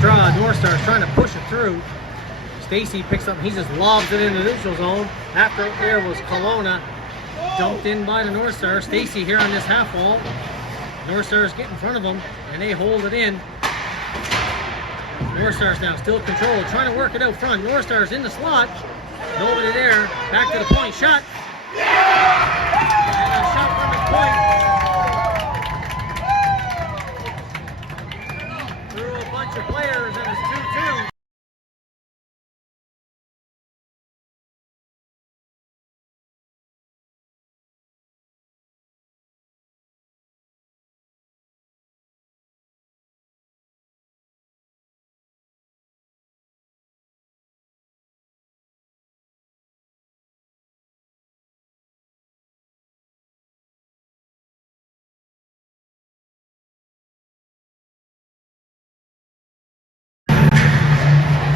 Draw, North Stars trying to push it through. Stacy picks up, he just lobs it in the neutral zone. After there was Kelowna, jumped in by the North Stars. Stacy here on this half wall. North Stars get in front of them, and they hold it in. North Stars now still control, trying to work it out front. North Stars in the slot. Nobody there. Back to the point. Shot. And a shot from the point. Through a bunch of players, and it's 2-2.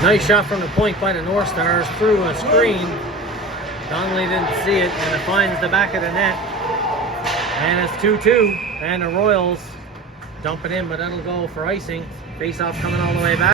Nice shot from the point by the North Stars through a screen. Donnelly didn't see it, and it finds the back of the net. And it's 2-2, and the Royals dump it in, but that'll go for icing. Face off coming all the way back.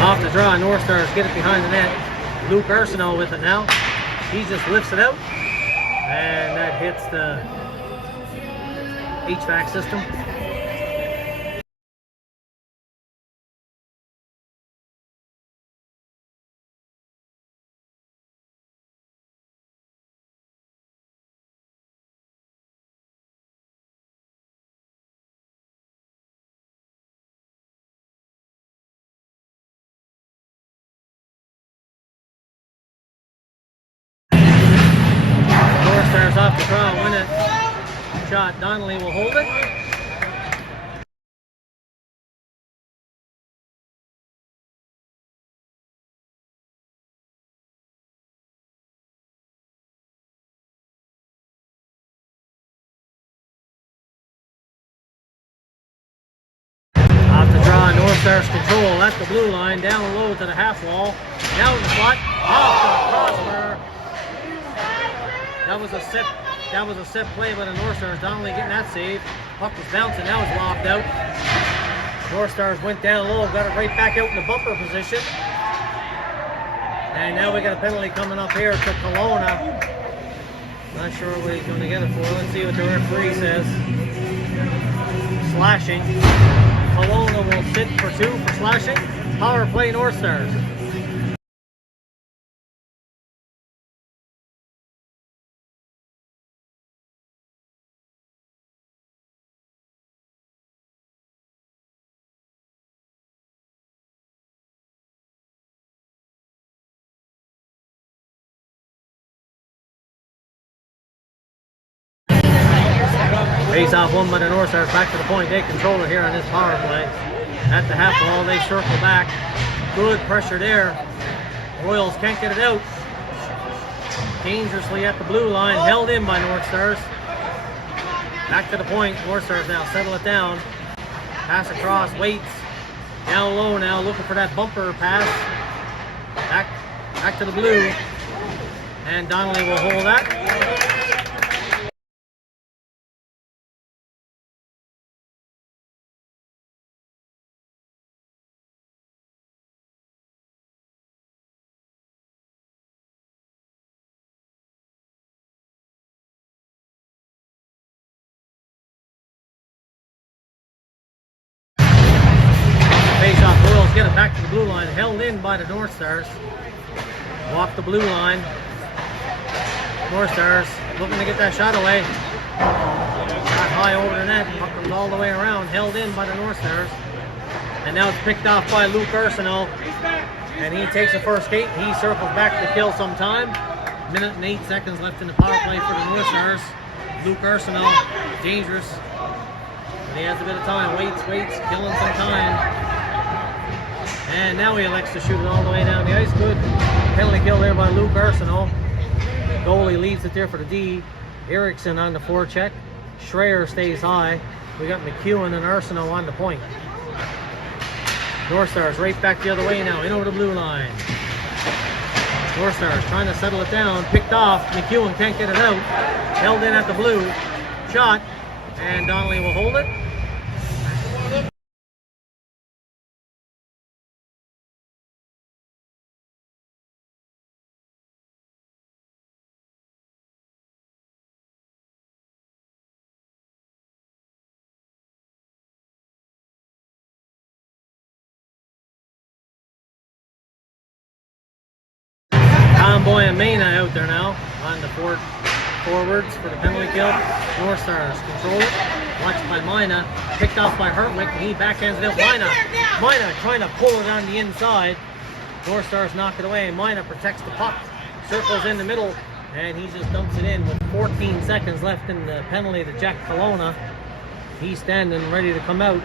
Off the draw, North Stars get it behind the net. Luke Arsenault with it now. He just lifts it out, and that hits the HVAC system. Stars off the draw, win it. Shot, Donnelly will hold it. Off the draw, North Stars control at the blue line, down low to the half wall. Now in the slot, off the crossbar. That was a set play by the North Stars. Donnelly getting that save. Puck was bouncing, now it's lobbed out. North Stars went down low, got it right back out in the bumper position. And now we got a penalty coming up here to Kelowna. Not sure what he's going to get it for. Let's see what the referee says. Slashing. Kelowna will sit for 2 for slashing. Power play North Stars. Face off one by the North Stars, back to the point. They control it here on this power play. At the half wall, they circle back. Good pressure there. Royals can't get it out. Dangerously at the blue line, held in by North Stars. Back to the point. North Stars now settle it down. Pass across, waits. Down low now, looking for that bumper pass. Back to the blue. And Donnelly will hold that. Get it back to the blue line, held in by the North Stars. Walk the blue line. North Stars looking to get that shot away. Shot high over the net, puck comes all the way around, held in by the North Stars. And now it's picked off by Luke Arsenault. And he takes the first skate, he circles back to kill some time. Minute and 8 seconds left in the power play for the North Stars. Luke Arsenault, dangerous. But he has a bit of time, waits, killing some time. And now he elects to shoot it all the way down the ice. Good penalty kill there by Luke Arsenault. Goalie leaves it there for the D. Erickson on the forecheck. Schreier stays high. We got McEwen and Arsenault on the point. North Stars right back the other way now, in over the blue line. North Stars trying to settle it down. Picked off. McEwen can't get it out. Held in at the blue. Shot. And Donnelly will hold it. Boy and Mena out there now on the forwards for the penalty kill. North Stars control it. Watched by Mina. Picked off by Hartwick, and he backhands it out. Mina trying to pull it on the inside. North Stars knock it away. Mina protects the puck. Circles in the middle, and he just dumps it in with 14 seconds left in the penalty to Jack Kelowna. He's standing ready to come out.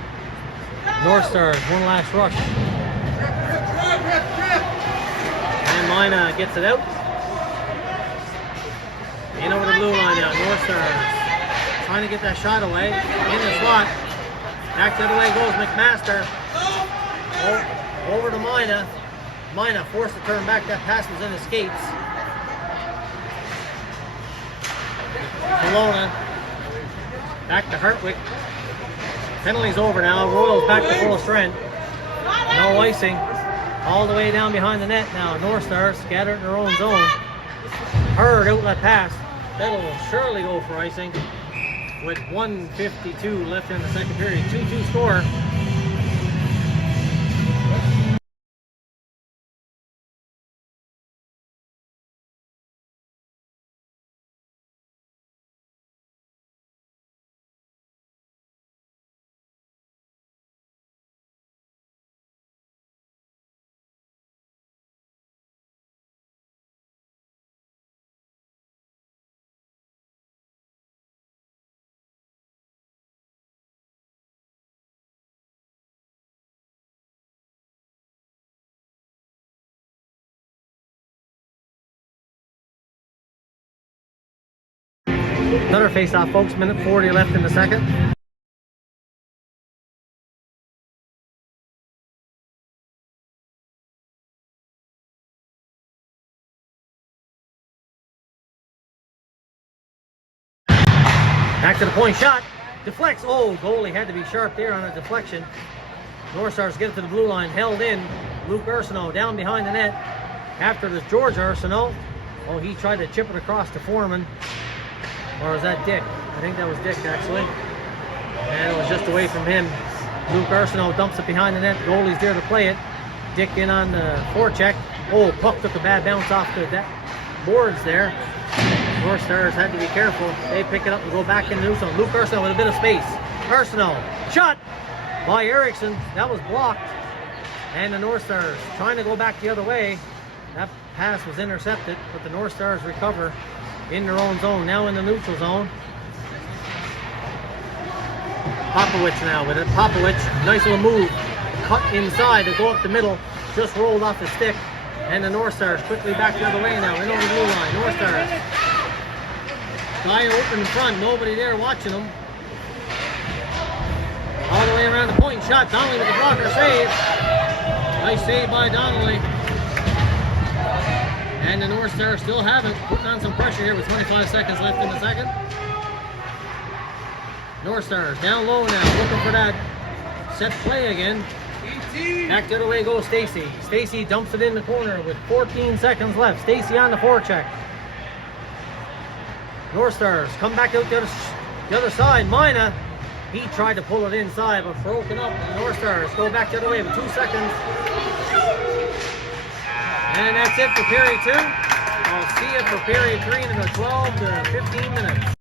North Stars, one last rush. And Mina gets it out. In over the blue line now. North Stars trying to get that shot away. In the slot. Back the other way goes McMaster. Over to Mina. Mina forced to turn back. That pass was in his skates. Kelowna. Back to Hartwick. Penalty's over now. Royals back to full strength. No icing. All the way down behind the net now. North Stars scattered in their own zone. Hurd outlet pass. That'll surely go for icing. With 1:52 left in the second period. 2-2 score. Another face-off, folks. Minute 40 left in the second. Back to the point shot. Deflects. Oh, goalie had to be sharp there on a deflection. North Stars get it to the blue line. Held in. Luke Ursino down behind the net. After this, George Ursino. Oh, he tried to chip it across to Foreman. Or was that Dick? I think that was Dick, actually. And it was just away from him. Luke Ursino dumps it behind the net. The goalie's there to play it. Dick in on the forecheck. Oh, puck took a bad bounce off the boards there. North Stars had to be careful. They pick it up and go back in the neutral. Luke Ursino with a bit of space. Ursino, shot by Erickson. That was blocked. And the North Stars trying to go back the other way. That pass was intercepted, but the North Stars recover in their own zone. Now in the neutral zone. Popowich now with it. Popowich, nice little move. Cut inside to go up the middle. Just rolled off his stick. And the North Stars quickly back the other way now. In over the blue line. North Stars. Guy open in front. Nobody there watching them. All the way around the point. Shot. Donnelly with the blocker save. Nice save by Donnelly. And the North Stars still have it. Putting on some pressure here with 25 seconds left in the second. North Stars down low now. Looking for that set play again. Back the other way goes Stacy. Stacy dumps it in the corner with 14 seconds left. Stacy on the forecheck. North Stars come back out the other side. Mina, he tried to pull it inside, but broken up. The North Stars go back the other way with 2 seconds. And that's it for period 2. I'll see you for period 3 in about 12 to 15 minutes.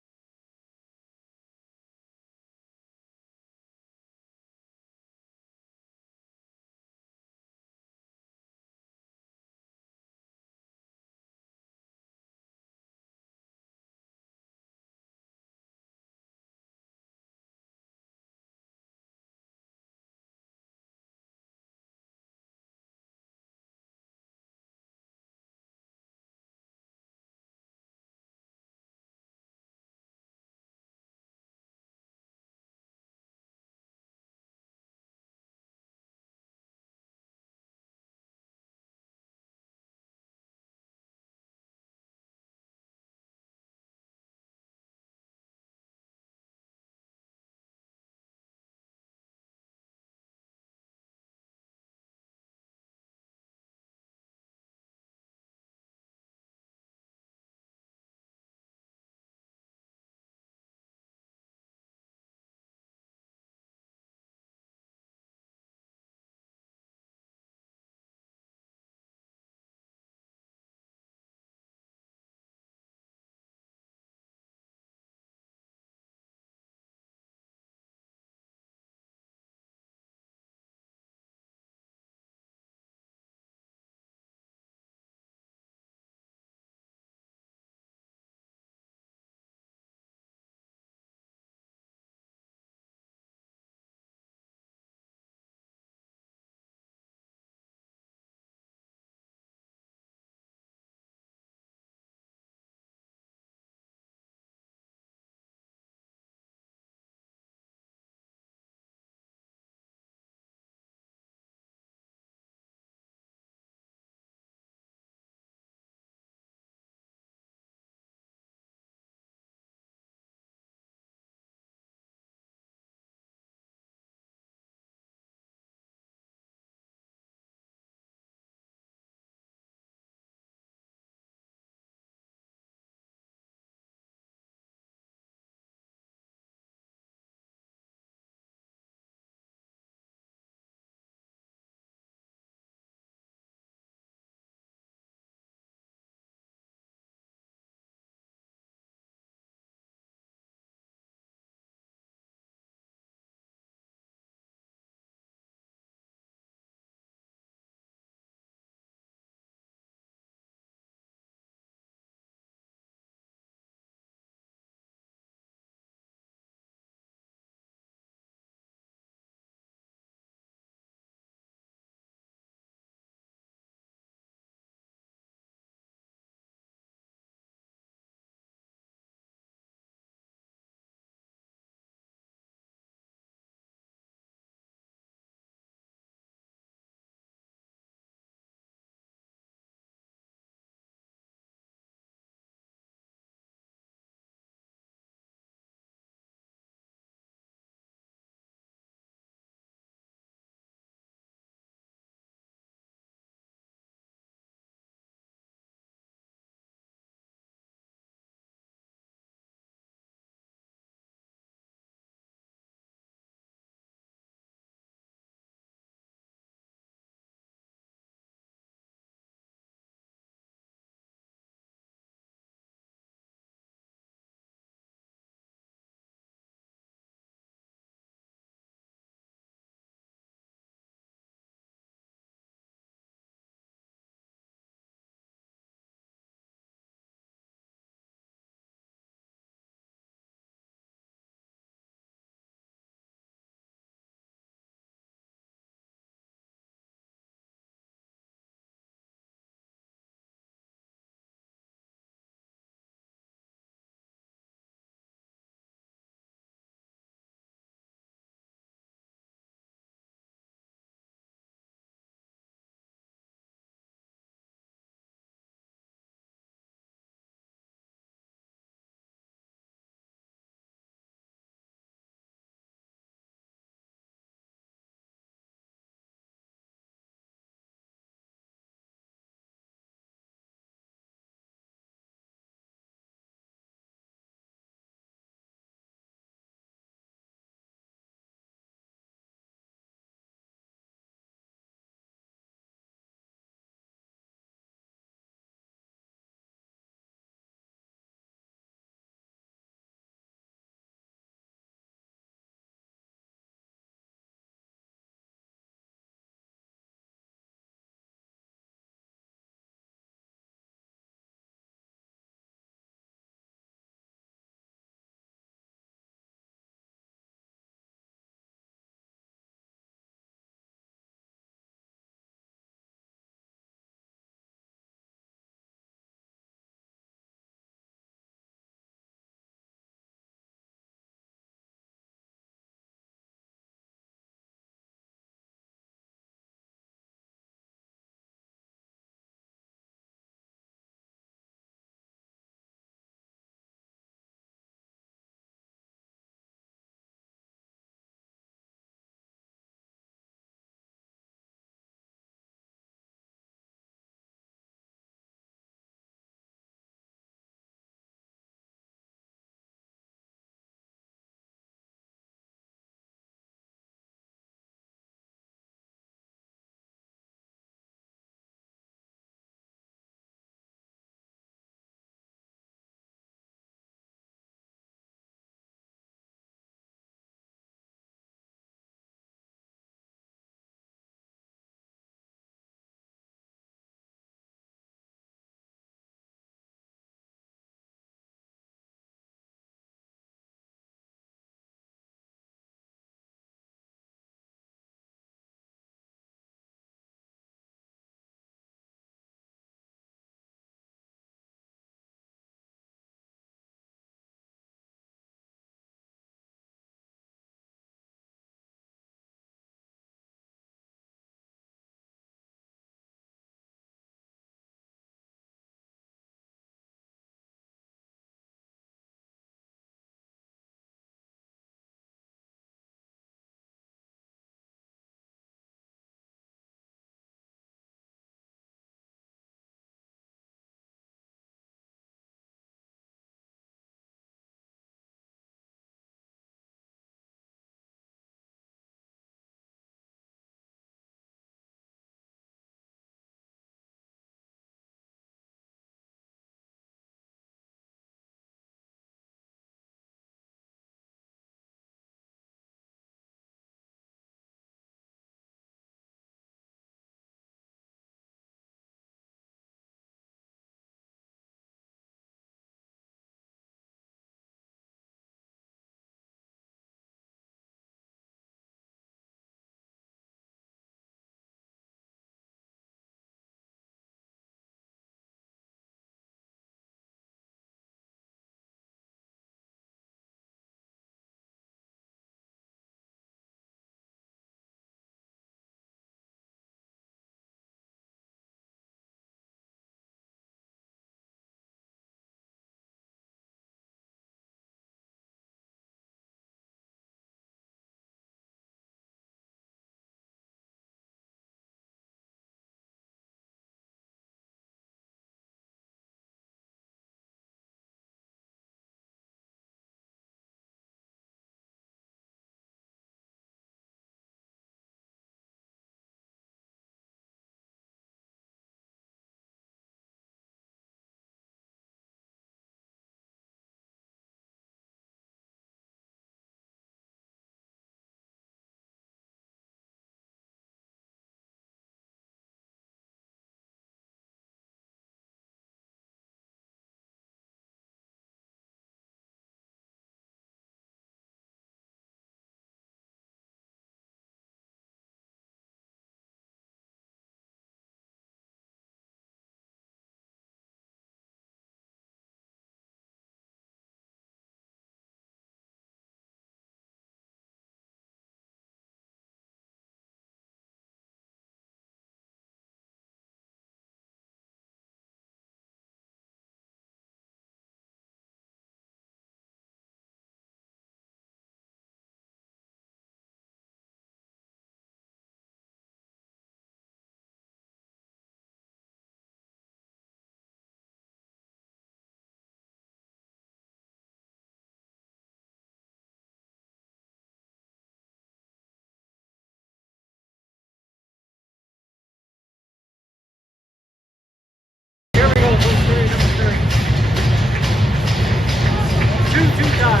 shot.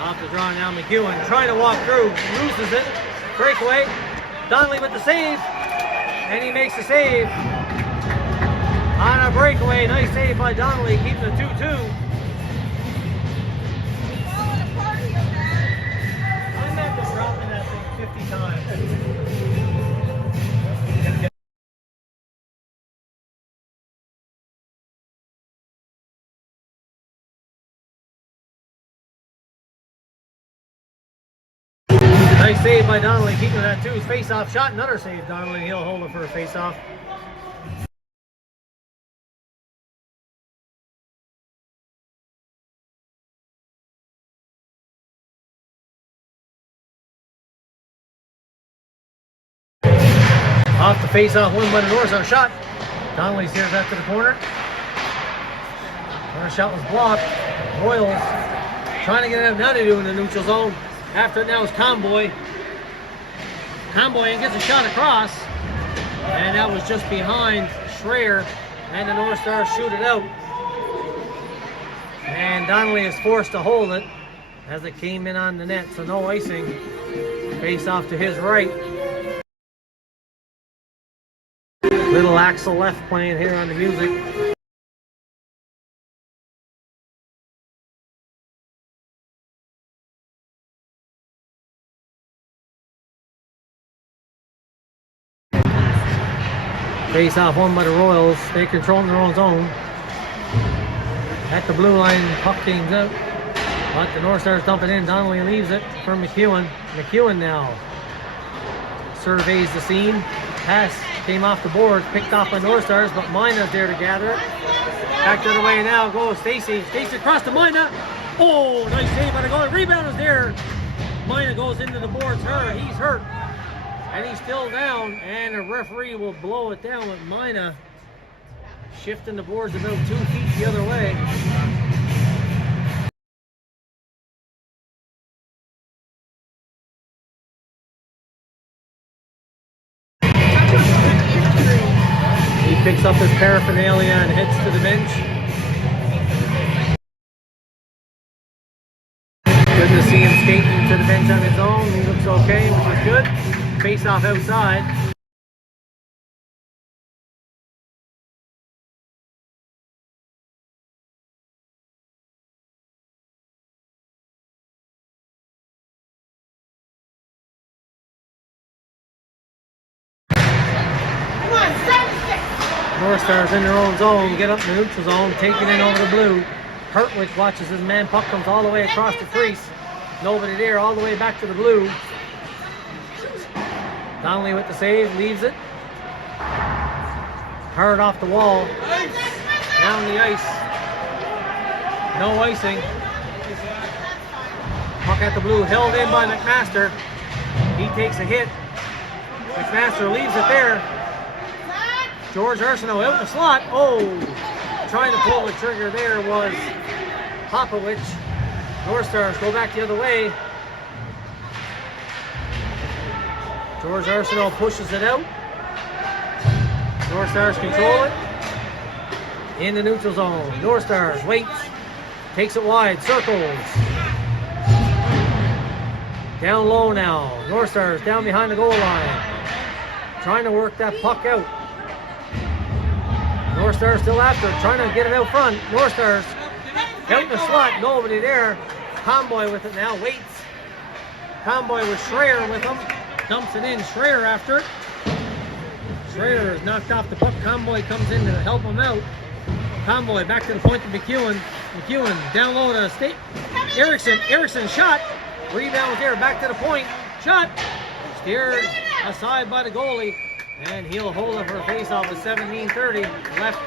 Off the draw now, McEwen trying to walk through, loses it. Breakaway. Donnelly with the save, and he makes the save on a breakaway. Nice save by Donnelly, keeping the 2-2. I meant to drop in that thing 50 times. Nice save by Donnelly, keeping that 2. Face-off shot, another save. Donnelly, he'll hold it for a face-off. Off the face-off, win by the North Star shot. Donnelly steers that to the corner. Corner shot was blocked. Royals trying to get it out. Now they do in the neutral zone. After it now is Conboy. Conboy gets a shot across. And that was just behind Schreier. And the North Stars shoot it out. And Donnelly is forced to hold it as it came in on the net. So no icing. Face off to his right. Little Axel left playing here on the music. Face off won by the Royals. They controlling their own zone. At the blue line, puck game's out. But the North Stars dump it in. Donnelly leaves it for McEwen. McEwen now surveys the scene. Pass came off the board, picked off by North Stars, but Mina's there to gather it. Back the other way now goes Stacy. Stacy across to Mina. Oh, nice save by the goalie. Rebound is there. Mina goes into the boards. He's hurt. And he's still down. And the referee will blow it down with Mina shifting the boards about 2 feet the other way. Picks up his paraphernalia and heads to the bench. Good to see him skating to the bench on his own. He looks okay, which is good. Face off outside. North Stars in their own zone, get up in the neutral zone, taking in over the blue. Hertwig watches his man, puck comes all the way across the crease. Nobody there, all the way back to the blue. Donnelly with the save, leaves it. Hard off the wall. Down the ice. No icing. Puck at the blue, held in by McMaster. He takes a hit. McMaster leaves it there. George Arsenault out in the slot. Oh, trying to pull the trigger there was Popovich. North Stars go back the other way. George Arsenault pushes it out. North Stars control it. In the neutral zone. North Stars waits. Takes it wide. Circles. Down low now. North Stars down behind the goal line. Trying to work that puck out. North Stars still after it, trying to get it out front. North Stars out in the slot, nobody there. Conboy with it now, waits. Conboy with Schreier with him. Dumps it in, Schreier after it. Schreier is knocked off the puck. Conboy comes in to help him out. Conboy back to the point to McEwen. McEwen down low to State. Erickson shot. Rebound there, back to the point. Shot. Steered aside by the goalie. And he'll hold it for a face-off with 17:30 left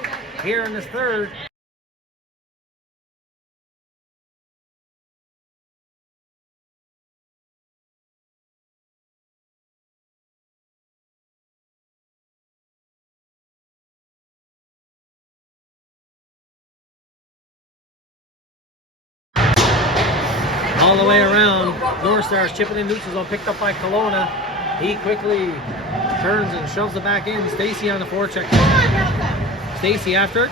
here in this third. All the way around, North Stars chipping in neutral zone, picked up by Kelowna. He quickly turns and shoves it back in. Stacy on the forecheck. Stacy after it.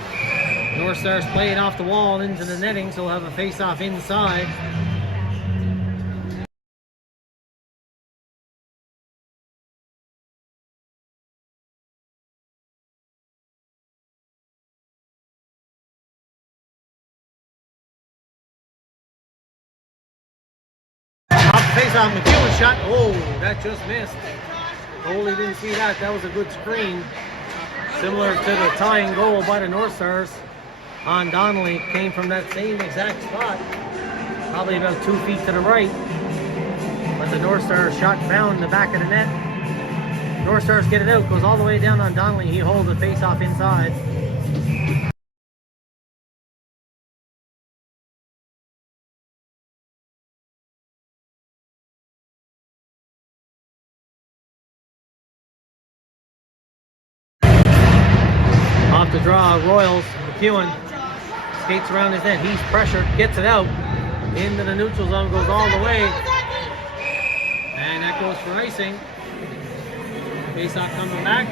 North Stars play it off the wall and into the netting, so we'll have a face-off inside. Off the face-off, McEwen shot. Oh, that just missed. Goalie didn't see that. That was a good screen. Similar to the tying goal by the North Stars on Donnelly. Came from that same exact spot. Probably about 2 feet to the right. But the North Stars shot found in the back of the net. North Stars get it out. Goes all the way down on Donnelly. He holds the face-off inside. Off the draw, Royals, McEwen skates around his net. He's pressured, gets it out into the neutral zone, goes all the way, and that goes for icing. Face-off coming back.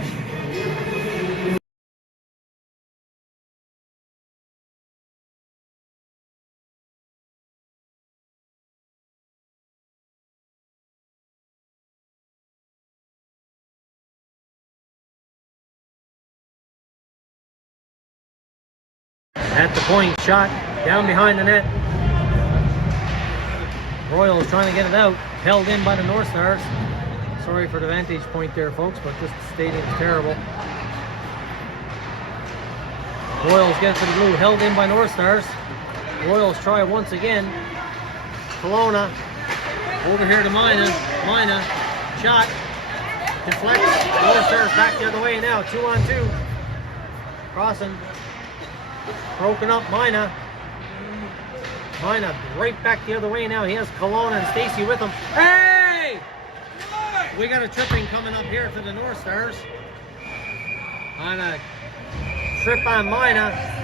At the point, shot down behind the net. Royals trying to get it out, held in by the North Stars. Sorry for the vantage point there, folks, but this stadium's terrible. Royals get to the blue, held in by North Stars. Royals try once again. Kelowna over here to Mina. Mina shot, deflects. North Stars back the other way now. 2-on-2. Crossing. Broken up, Mina. Mina right back the other way now. He has Kelowna and Stacy with him. Hey! We got a tripping coming up here for the North Stars. On a trip on Mina.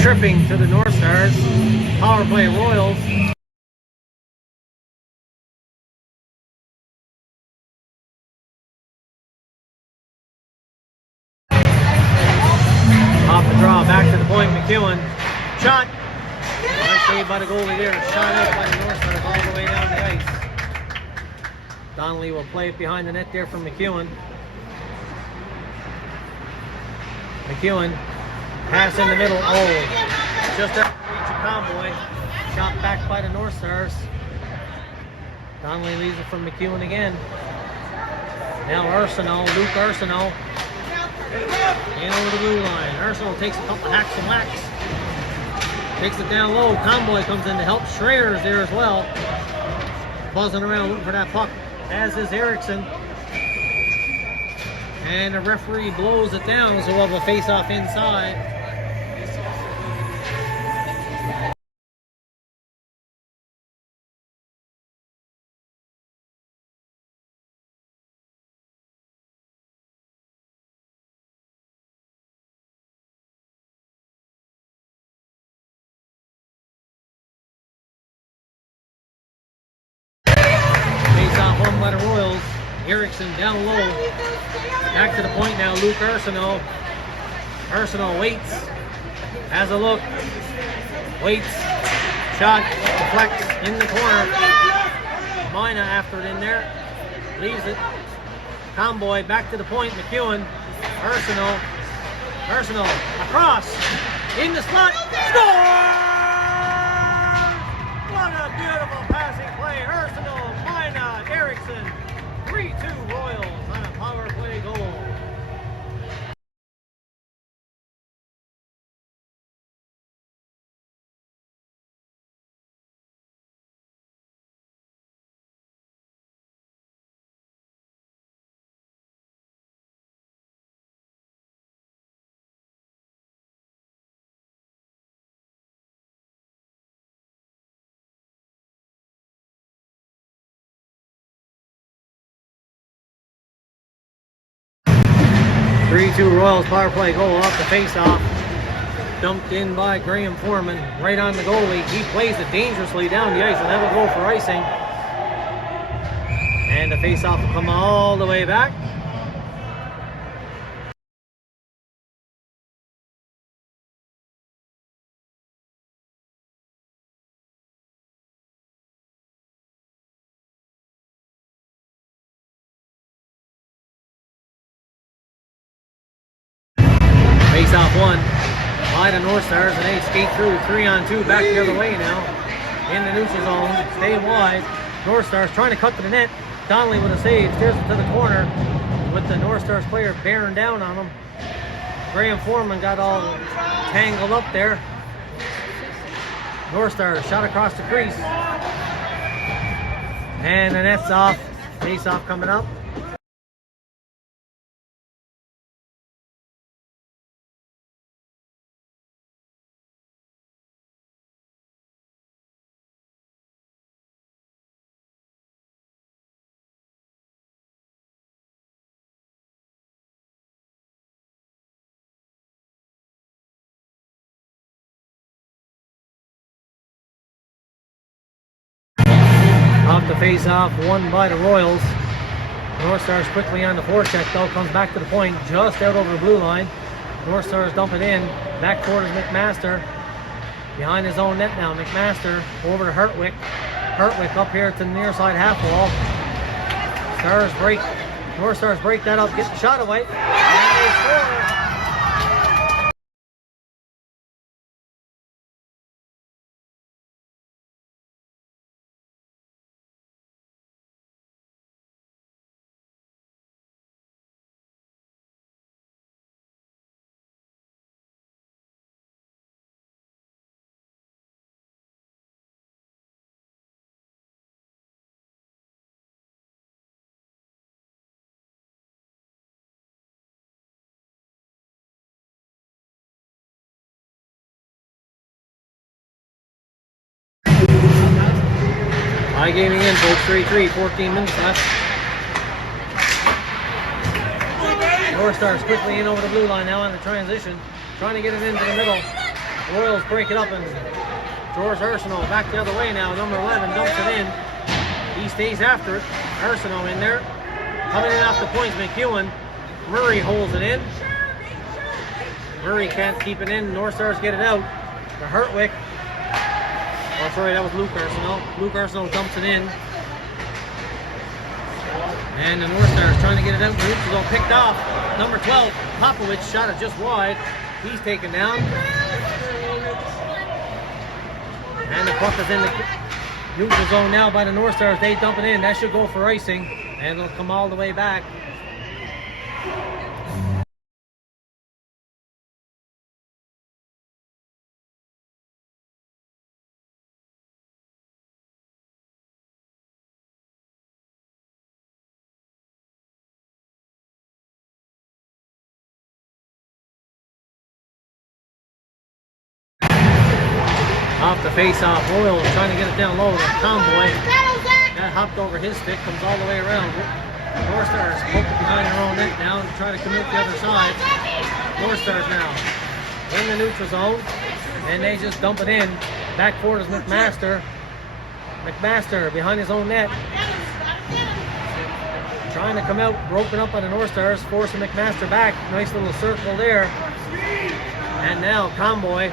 Tripping to the North Stars. Power play Royals. Off the draw, back to the point, McEwen. Shot. Nice save by the goalie there. Shot out by the North Stars all the way down the ice. Donnelly will play it behind the net there from McEwen. McEwen. Pass in the middle. Oh, just after reach a convoy. Shot back by the North Stars. Donnelly leaves it from McEwen again. Now Arsenault, Luke Arsenault. In over the blue line. Arsenault takes a couple hacks and whacks. Takes it down low. Convoy comes in to help. Schrader's there as well. Buzzing around looking for that puck. As is Erickson. And the referee blows it down, so we'll have a face-off inside. Face-off won by the Royals. Erickson down low. Back to the point now, Luke Arsenault. Arsenault waits. Has a look. Waits. Shot. Deflects in the corner. Mina after it in there. Leaves it. Convoy back to the point. McEwen. Arsenault. Arsenault across. In the slot. Score! What a beautiful passing play. Arsenault, Mina, Erickson. 3-2 Royals on a power play goal. 3-2 Royals power play goal off the face-off. Dumped in by Graham Foreman, right on the goalie. He plays it dangerously down the ice, and that will go for icing. And the face-off will come all the way back. Face-off won by the North Stars, and they skate through 3-on-2 back the other way now. In the neutral zone, stay wide. North Stars trying to cut to the net. Donnelly with a save, steers it to the corner with the North Stars player bearing down on him. Graham Foreman got all tangled up there. North Stars shot across the crease. And the net's off. Face-off coming up. Off the face-off, won by the Royals. North Stars quickly on the forecheck though, comes back to the point, just out over the blue line. North Stars dump it in, back toward McMaster. Behind his own net now, McMaster over to Hertwick. Hertwick up here to the near side half wall. Stars break, North Stars break that up, get the shot away, and they score. High gaming in, folks. 3-3, 14 minutes left. North Stars quickly in over the blue line now on the transition, trying to get it into the middle. Royals break it up, and George Arsenault back the other way now. Number 11 dumps it in. He stays after it. Arsenault in there. Coming in off the points, McEwen. Murray holds it in. Murray can't keep it in. North Stars get it out to Hertwick. Oh, sorry, that was Luke Arsenault. Luke Arsenault dumps it in. And the North Stars trying to get it out. Roots is all picked off. Number 12, Popovich, shot it just wide. He's taken down. And the puck is in the neutral zone now by the North Stars. They dump it in. That should go for icing. And it'll come all the way back. Off the face-off, Royals trying to get it down low. The Tomboy, that hopped over his stick, comes all the way around. North Stars poking behind their own net now and try to commit the other side. North Stars now in the neutral zone, and they just dump it in. Back forward is McMaster. McMaster behind his own net. Trying to come out, broken up by the North Stars, forcing McMaster back. Nice little circle there. And now Tomboy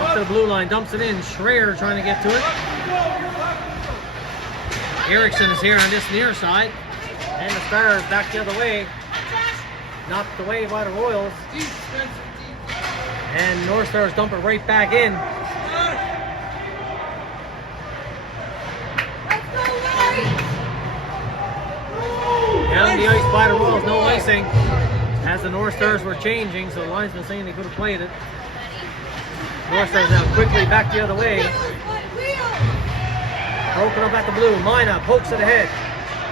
up to the blue line, dumps it in. Schreier trying to get to it. Erickson is here on this near side. And the Stars back the other way. Knocked away by the Royals. And North Stars dump it right back in. Down the ice by the Royals, no icing. As the North Stars were changing, so the linesman saying they could have played it. North Stars now quickly back the other way. Broken up at the blue. Mina pokes it ahead.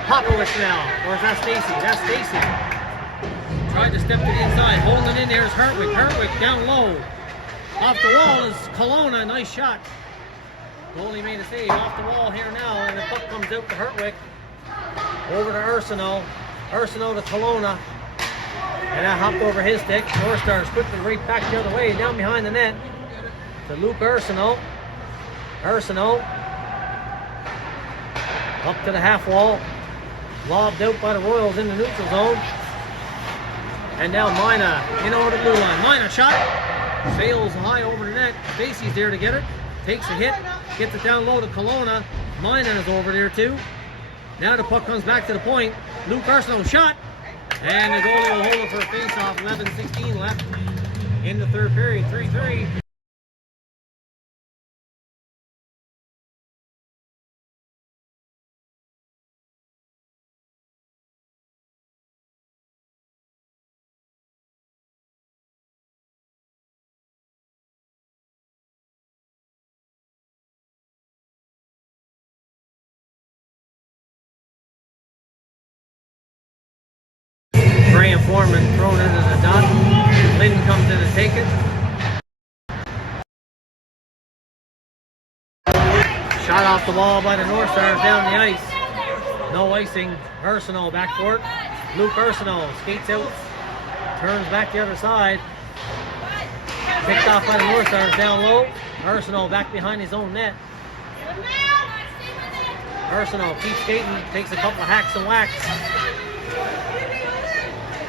Popovich now. Or is that Stacy? That's Stacy. Tried to step to the inside. Holding in there is Hertwick. Hertwick down low. Off the wall is Kelowna. Nice shot. Goalie made a save. Off the wall here now. And the puck comes out to Hertwick. Over to Arsenault. Arsenault to Kelowna. And that hopped over his stick. North Stars quickly right back the other way, down behind the net to Luke Ursino. Ursino up to the half wall. Lobbed out by the Royals in the neutral zone. And now Mina in over the blue line. Mina shot. Sails high over the net. Stacy's there to get it. Takes a hit. Gets it down low to Kelowna. Mina is over there too. Now the puck comes back to the point. Luke Ursino shot. And the goalie will hold it for a face-off. 11:16 left in the third period. 3-3. Graham Foreman thrown into the dot. Lynn comes in to take it. Shot off the ball by the North Stars down the ice. No icing. Ursino back for it. Luke Ursino skates out. Turns back the other side. Picked off by the North Stars down low. Ursino back behind his own net. Ursino keeps skating. Takes a couple hacks and whacks.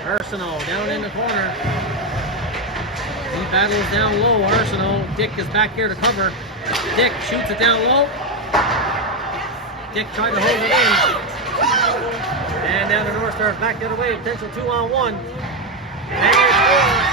Ursino down in the corner. He battles down low. Ursino. Dick is back here to cover. Dick shoots it down low. Dick tried to hold it in. And now the North Stars back the other way. Potential 2-on-1. And they score.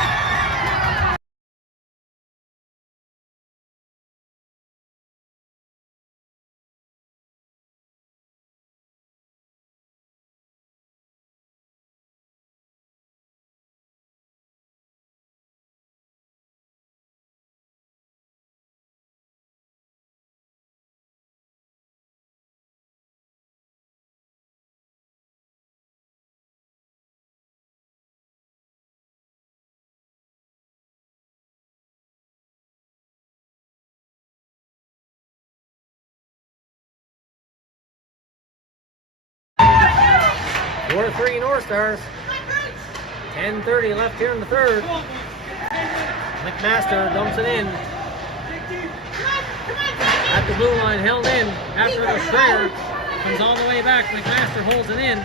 Four 3 North Stars. 10:30 left here in the third. McMaster dumps it in. At the blue line, held in. After the Schreier comes all the way back. McMaster holds it in.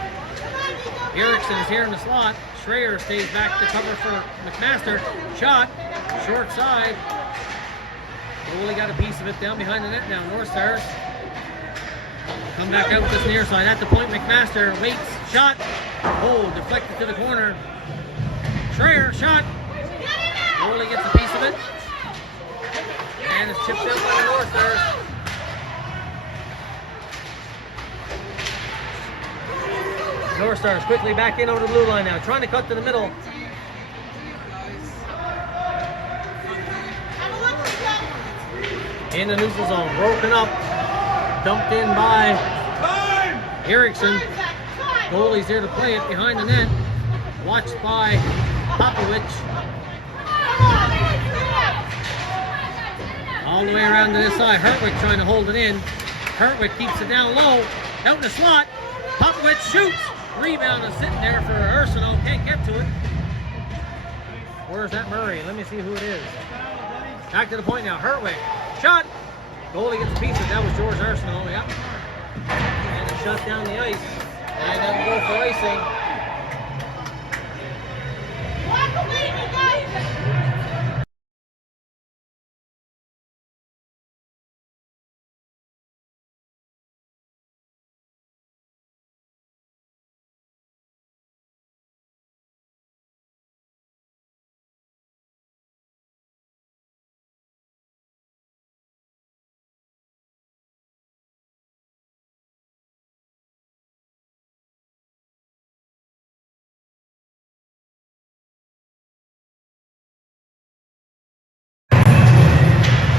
Erickson is here in the slot. Schreier stays back to cover for McMaster. Shot. Short side. Goalie got a piece of it down behind the net now. North Stars come back out this near side. At the point, McMaster waits. Shot. Oh, deflected to the corner. Schreier, shot. Goalie gets a piece of it. And it's chipped out by the North Stars. North Stars quickly back in over the blue line now. Trying to cut to the middle. In the neutral zone. Broken up. Dumped in by Erickson. Goalie's there to play it behind the net. Watched by Popovich. All the way around to this side. Hertwig trying to hold it in. Hertwig keeps it down low. Out in the slot. Popovich shoots. Rebound is sitting there for Ursino. Can't get to it. Where's that Murray? Let me see who it is. Back to the point now. Hertwig. Shot. Goalie gets a piece of it. That was George Ursino. Yep. And a shot down the ice. And then go for icing.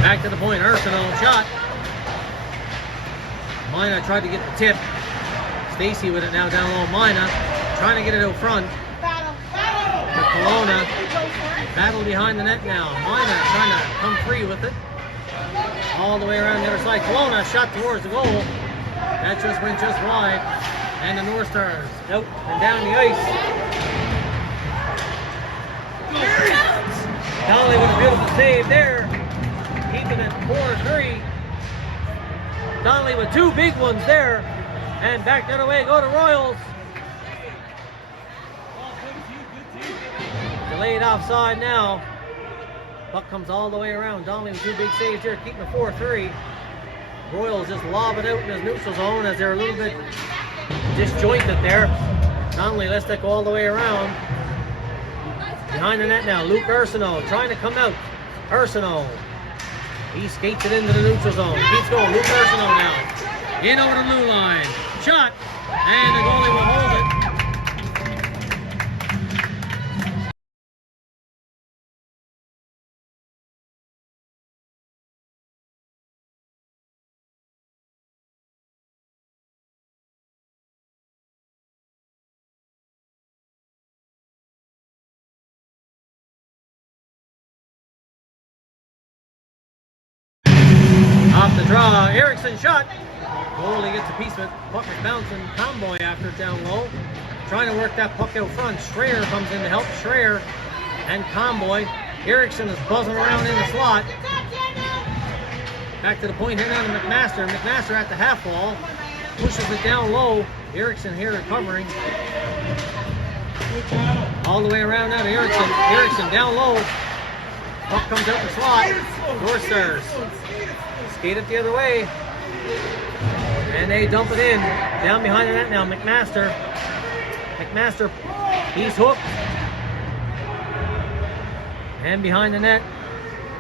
Back to the point, Ursino shot. Mina tried to get the tip. Stacy with it now down low. Mina trying to get it out front. For Kelowna. Battle behind the net now. Mina trying to come free with it. All the way around the other side. Kelowna shot towards the goal. That just went just wide. And the North Stars out and down the ice. Donnelly with a beautiful save there. Keeping it 4-3. Donnelly with two big ones there. And back the other way go the Royals. Delayed offside now. Puck comes all the way around. Donnelly with two big saves here, keeping it 4-3. Royals just lob it out in his neutral zone as they're a little bit disjointed there. Donnelly lets that go all the way around. Behind the net now, Luke Ursino trying to come out. Ursino. He skates it into the neutral zone. Keeps going. Luke Ursino now. In over the blue line. Shot. And the goalie will hold it. Off the draw, Erickson shot. Goalie gets a piece of it. Puck is bouncing. Tomboy after it down low. Trying to work that puck out front. Schreier comes in to help. Schreier and Tomboy. Erickson is buzzing around in the slot. Back to the point here now to McMaster. McMaster at the half wall. Pushes it down low. Erickson here recovering. All the way around now to Erickson. Erickson down low. Puck comes out the slot. North Stars skate it the other way. And they dump it in. Down behind the net now, McMaster. McMaster, he's hooked. And behind the net,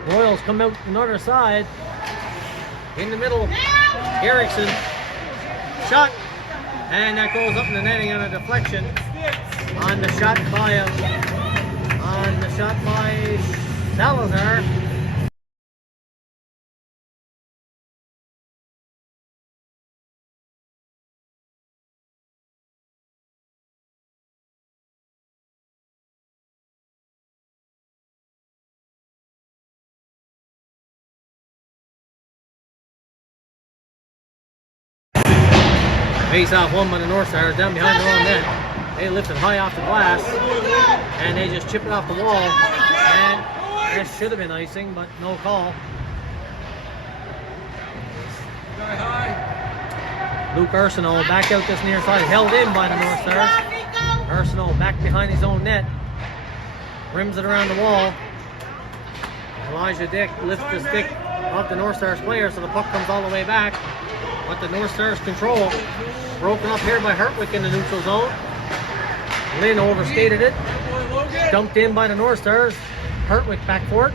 Royals come out the other side. In the middle, Erickson. Shot. And that goes up in the netting on a deflection. On the shot by Salazar. Face off one by the North Stars down behind their own net. They lift it high off the glass and they just chip it off the wall. And this should have been icing, but no call. Luke Ursino back out this near side, held in by the North Stars. Ursino back behind his own net, rims it around the wall. Elijah Dick lifts the stick off the North Stars player, so the puck comes all the way back. But the North Stars control. Broken up here by Hertwick in the neutral zone. Lynn overskated it. Dumped in by the North Stars. Hertwick back for it.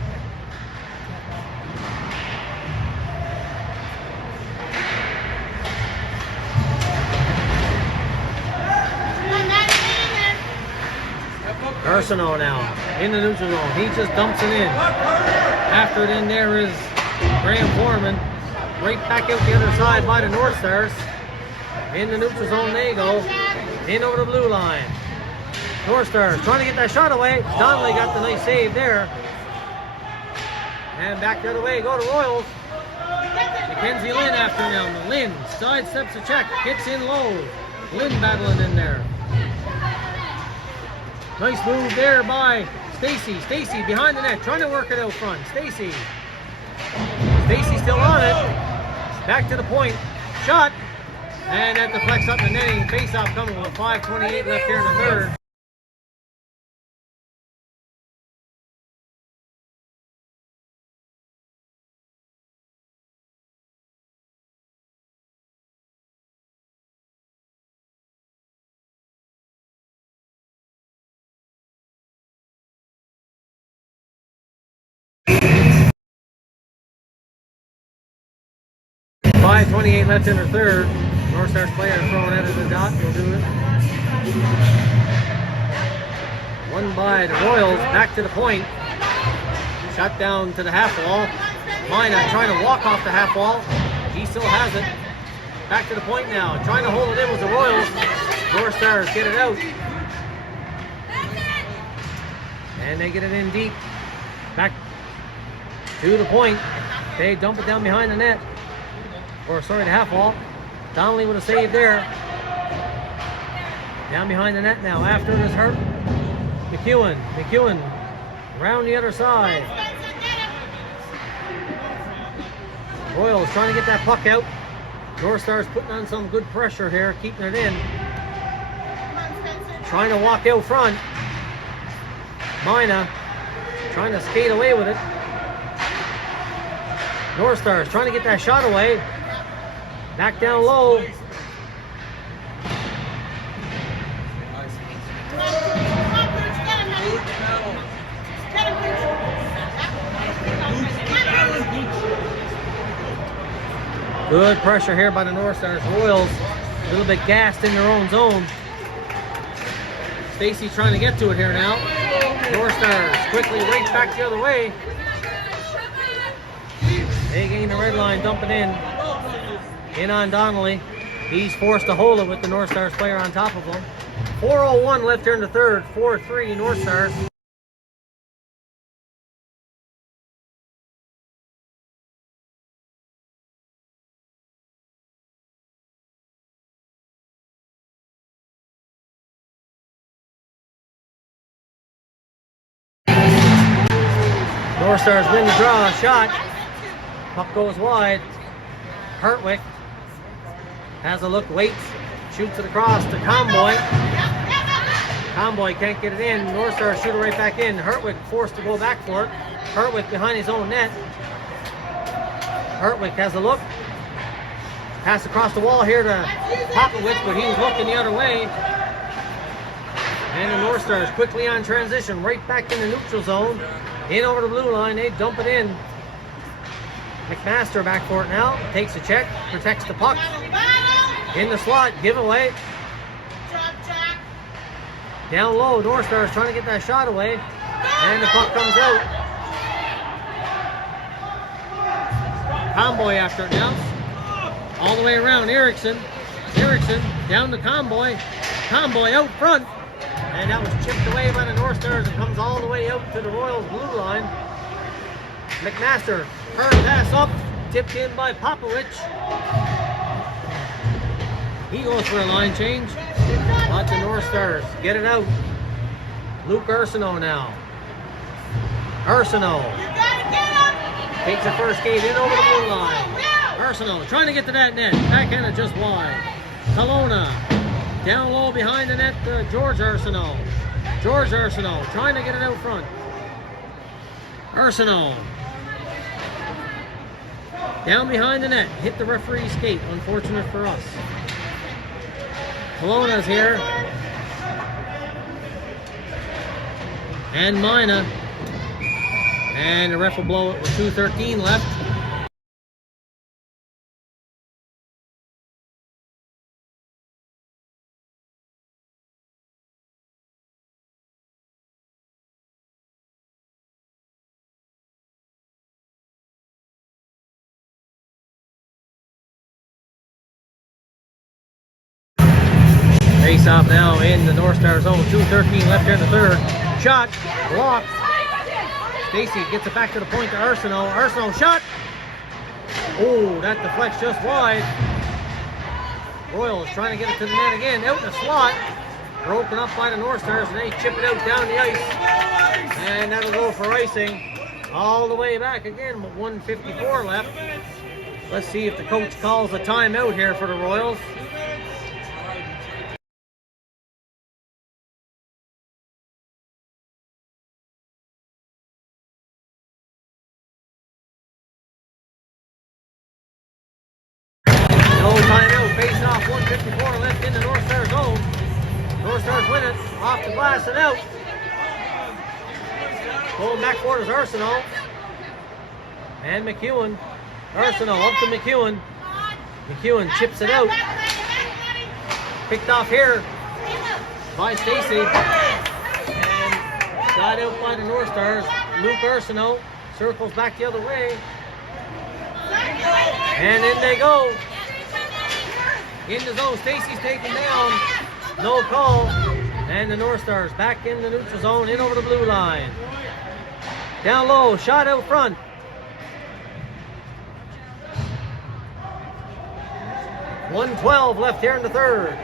Ursino now in the neutral zone. He just dumps it in. After it in there is Graham Foreman. Right back out the other side by the North Stars. In the neutral zone they go. In over the blue line. North Stars trying to get that shot away. Donnelly got the nice save there. And back the other way go to Royals. Mackenzie Lynn after now. Lynn sidesteps the check. Hits in low. Lynn battling in there. Nice move there by Stacy. Stacy behind the net. Trying to work it out front. Stacy. Stacy still on it. Back to the point. Shot. And that deflects up the netting. Face-off coming with 5:28 left here in the third. .28 left in the third. North Stars player throwing out of the dot. He'll do it. One by the Royals. Back to the point. Shot down to the half wall. Mina trying to walk off the half wall. He still has it. Back to the point now. Trying to hold it in with the Royals. North Stars get it out. And they get it in deep. Back to the point. They dump it down behind the net. Or sorry, the half wall. Donnelly with a save there. Down behind the net now. After it is hurt. McEwen Around the other side. Royals trying to get that puck out. North Stars putting on some good pressure here, keeping it in. Trying to walk out front. Mina trying to skate away with it. North Stars trying to get that shot away. Back down low. Good pressure here by the North Stars. Royals a little bit gassed in their own zone. Stacy trying to get to it here now. North Stars quickly right back the other way. They gain the red line, dumping in on Donnelly. He's forced to hold it with the North Stars player on top of him. 4:01 left here in the third. 4-3 North Stars. North Stars win the draw. Shot. Puck goes wide. Hartwick has a look, waits, shoots it across to Comboy. Comboy can't get it in. North Stars shoot it right back in. Hartwick forced to go back for it. Hartwick behind his own net. Hartwick has a look. Pass across the wall here to Popovich, but he was looking the other way. And the North Stars quickly on transition, right back in the neutral zone. In over the blue line, they dump it in. McMaster back for it now. Takes a check, protects the puck. In the slot, giveaway. Down low, North Stars trying to get that shot away. And the puck comes out. Comboy after it now. All the way around, Erickson. Erickson down to Comboy. Comboy out front. And that was chipped away by the North Stars. It comes all the way out to the Royals blue line. McMaster, curve pass up, tipped in by Popovich. He goes for a line change. But the North Stars get it out. Luke Arsenault now. Arsenault takes the first skate in over the blue line. Arsenault trying to get to that net. Backhanded just wide. Kelowna down low behind the net. George Arsenault. George Arsenault trying to get it out front. Arsenault down behind the net. Hit the referee's skate. Unfortunate for us. Kelowna's here. And Mina. And the ref will blow it with 2:13 left. Face off now in the North Star zone. 2:13 left here in the third. Shot, blocked. Stacy gets it back to the point to Arsenault. Arsenault shot. Oh, that deflects just wide. Royals trying to get it to the net again. Out in the slot. Broken up by the North Stars, and they chip it out down the ice. And that'll go for icing. All the way back again with 1:54 left. Let's see if the coach calls a timeout here for the Royals. No timeout, face off, 1:54 left in the North Star zone. North Stars win it, off the glass and out. Going back for it is Arsenault. And McEwen. Arsenault up to McEwen. McEwen chips it out. Picked off here by Stacy. And got out by the North Stars. Luke Arsenault circles back the other way. And in they go. In the zone, Stacy's taken down. No call. And the North Stars back in the neutral zone, in over the blue line. Down low, shot out front. .112 left here in the third.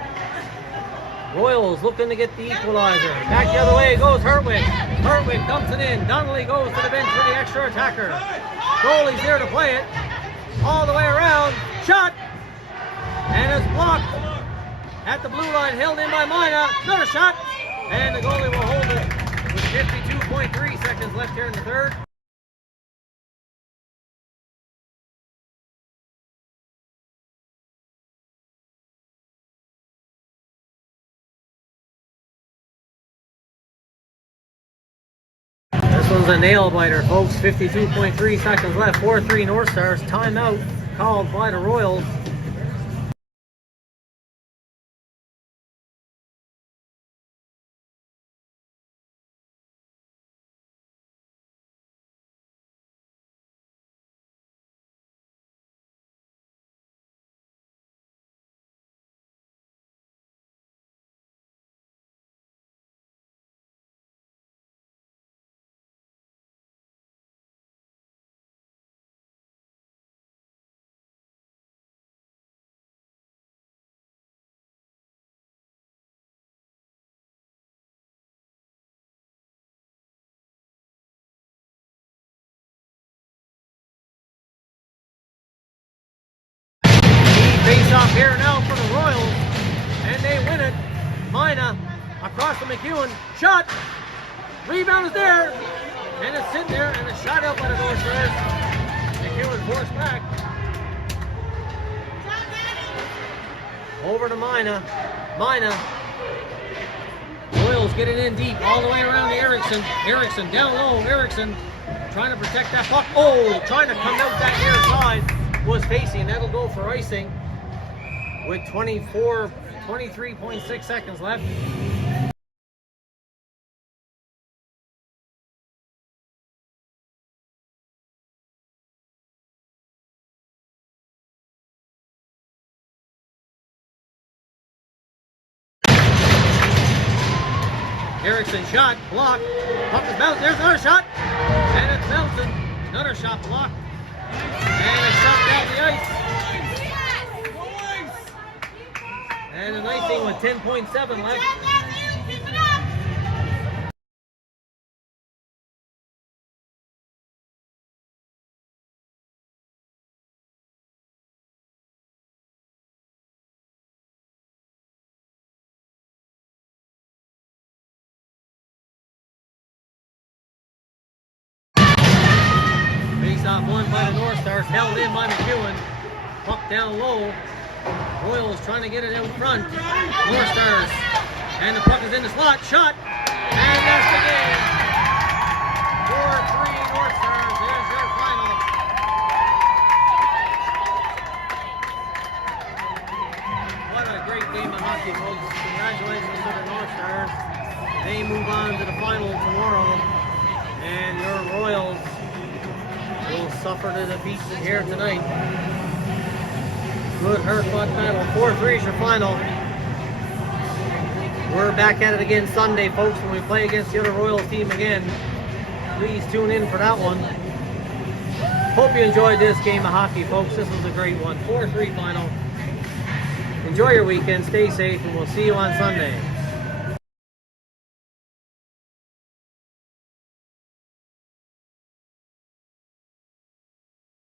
Royals looking to get the equalizer. Back the other way goes Hertwig. Hertwig dumps it in. Donnelly goes to the bench for the extra attacker. Goalie's there to play it. All the way around. Shot. And it's blocked. At the blue line, held in by Mina. Another shot. And the goalie will hold it with 52.3 seconds left here in the third. This one's a nail biter, folks. 52.3 seconds left. 4-3 North Stars. Timeout called by the Royals. Face off here now for the Royals, and they win it. Mina across to McEwen, shot, rebound is there, and it's sitting there, and a shot out by the North Stars. McEwen forced back. Over to Mina. Royals get it in deep, all the way around to Erickson. Erickson down low, Erickson trying to protect that puck. Oh, trying to come out that near side, was facing, and that'll go for icing. With 23.6 seconds left. Erickson shot, blocked. Puck is bounced. There's another shot. And it's bouncing. Another shot blocked. And it's shot down the ice. And an icing with 10.7 left. Face off won by the North Stars, held in by McEwen. Puck down low. Royals trying to get it out front. North Stars. And the puck is in the slot. Shot. And that's the game. 4-3 North Stars. There's their final. What a great game of hockey, folks. Congratulations to the North Stars. They move on to the final tomorrow. And your Royals will suffer the defeat here tonight. Good hard-fought battle. 4-3 is your final. We're back at it again Sunday, folks, when we play against the other Royals team again. Please tune in for that one. Hope you enjoyed this game of hockey, folks. This was a great one. 4-3 final. Enjoy your weekend. Stay safe, and we'll see you on Sunday.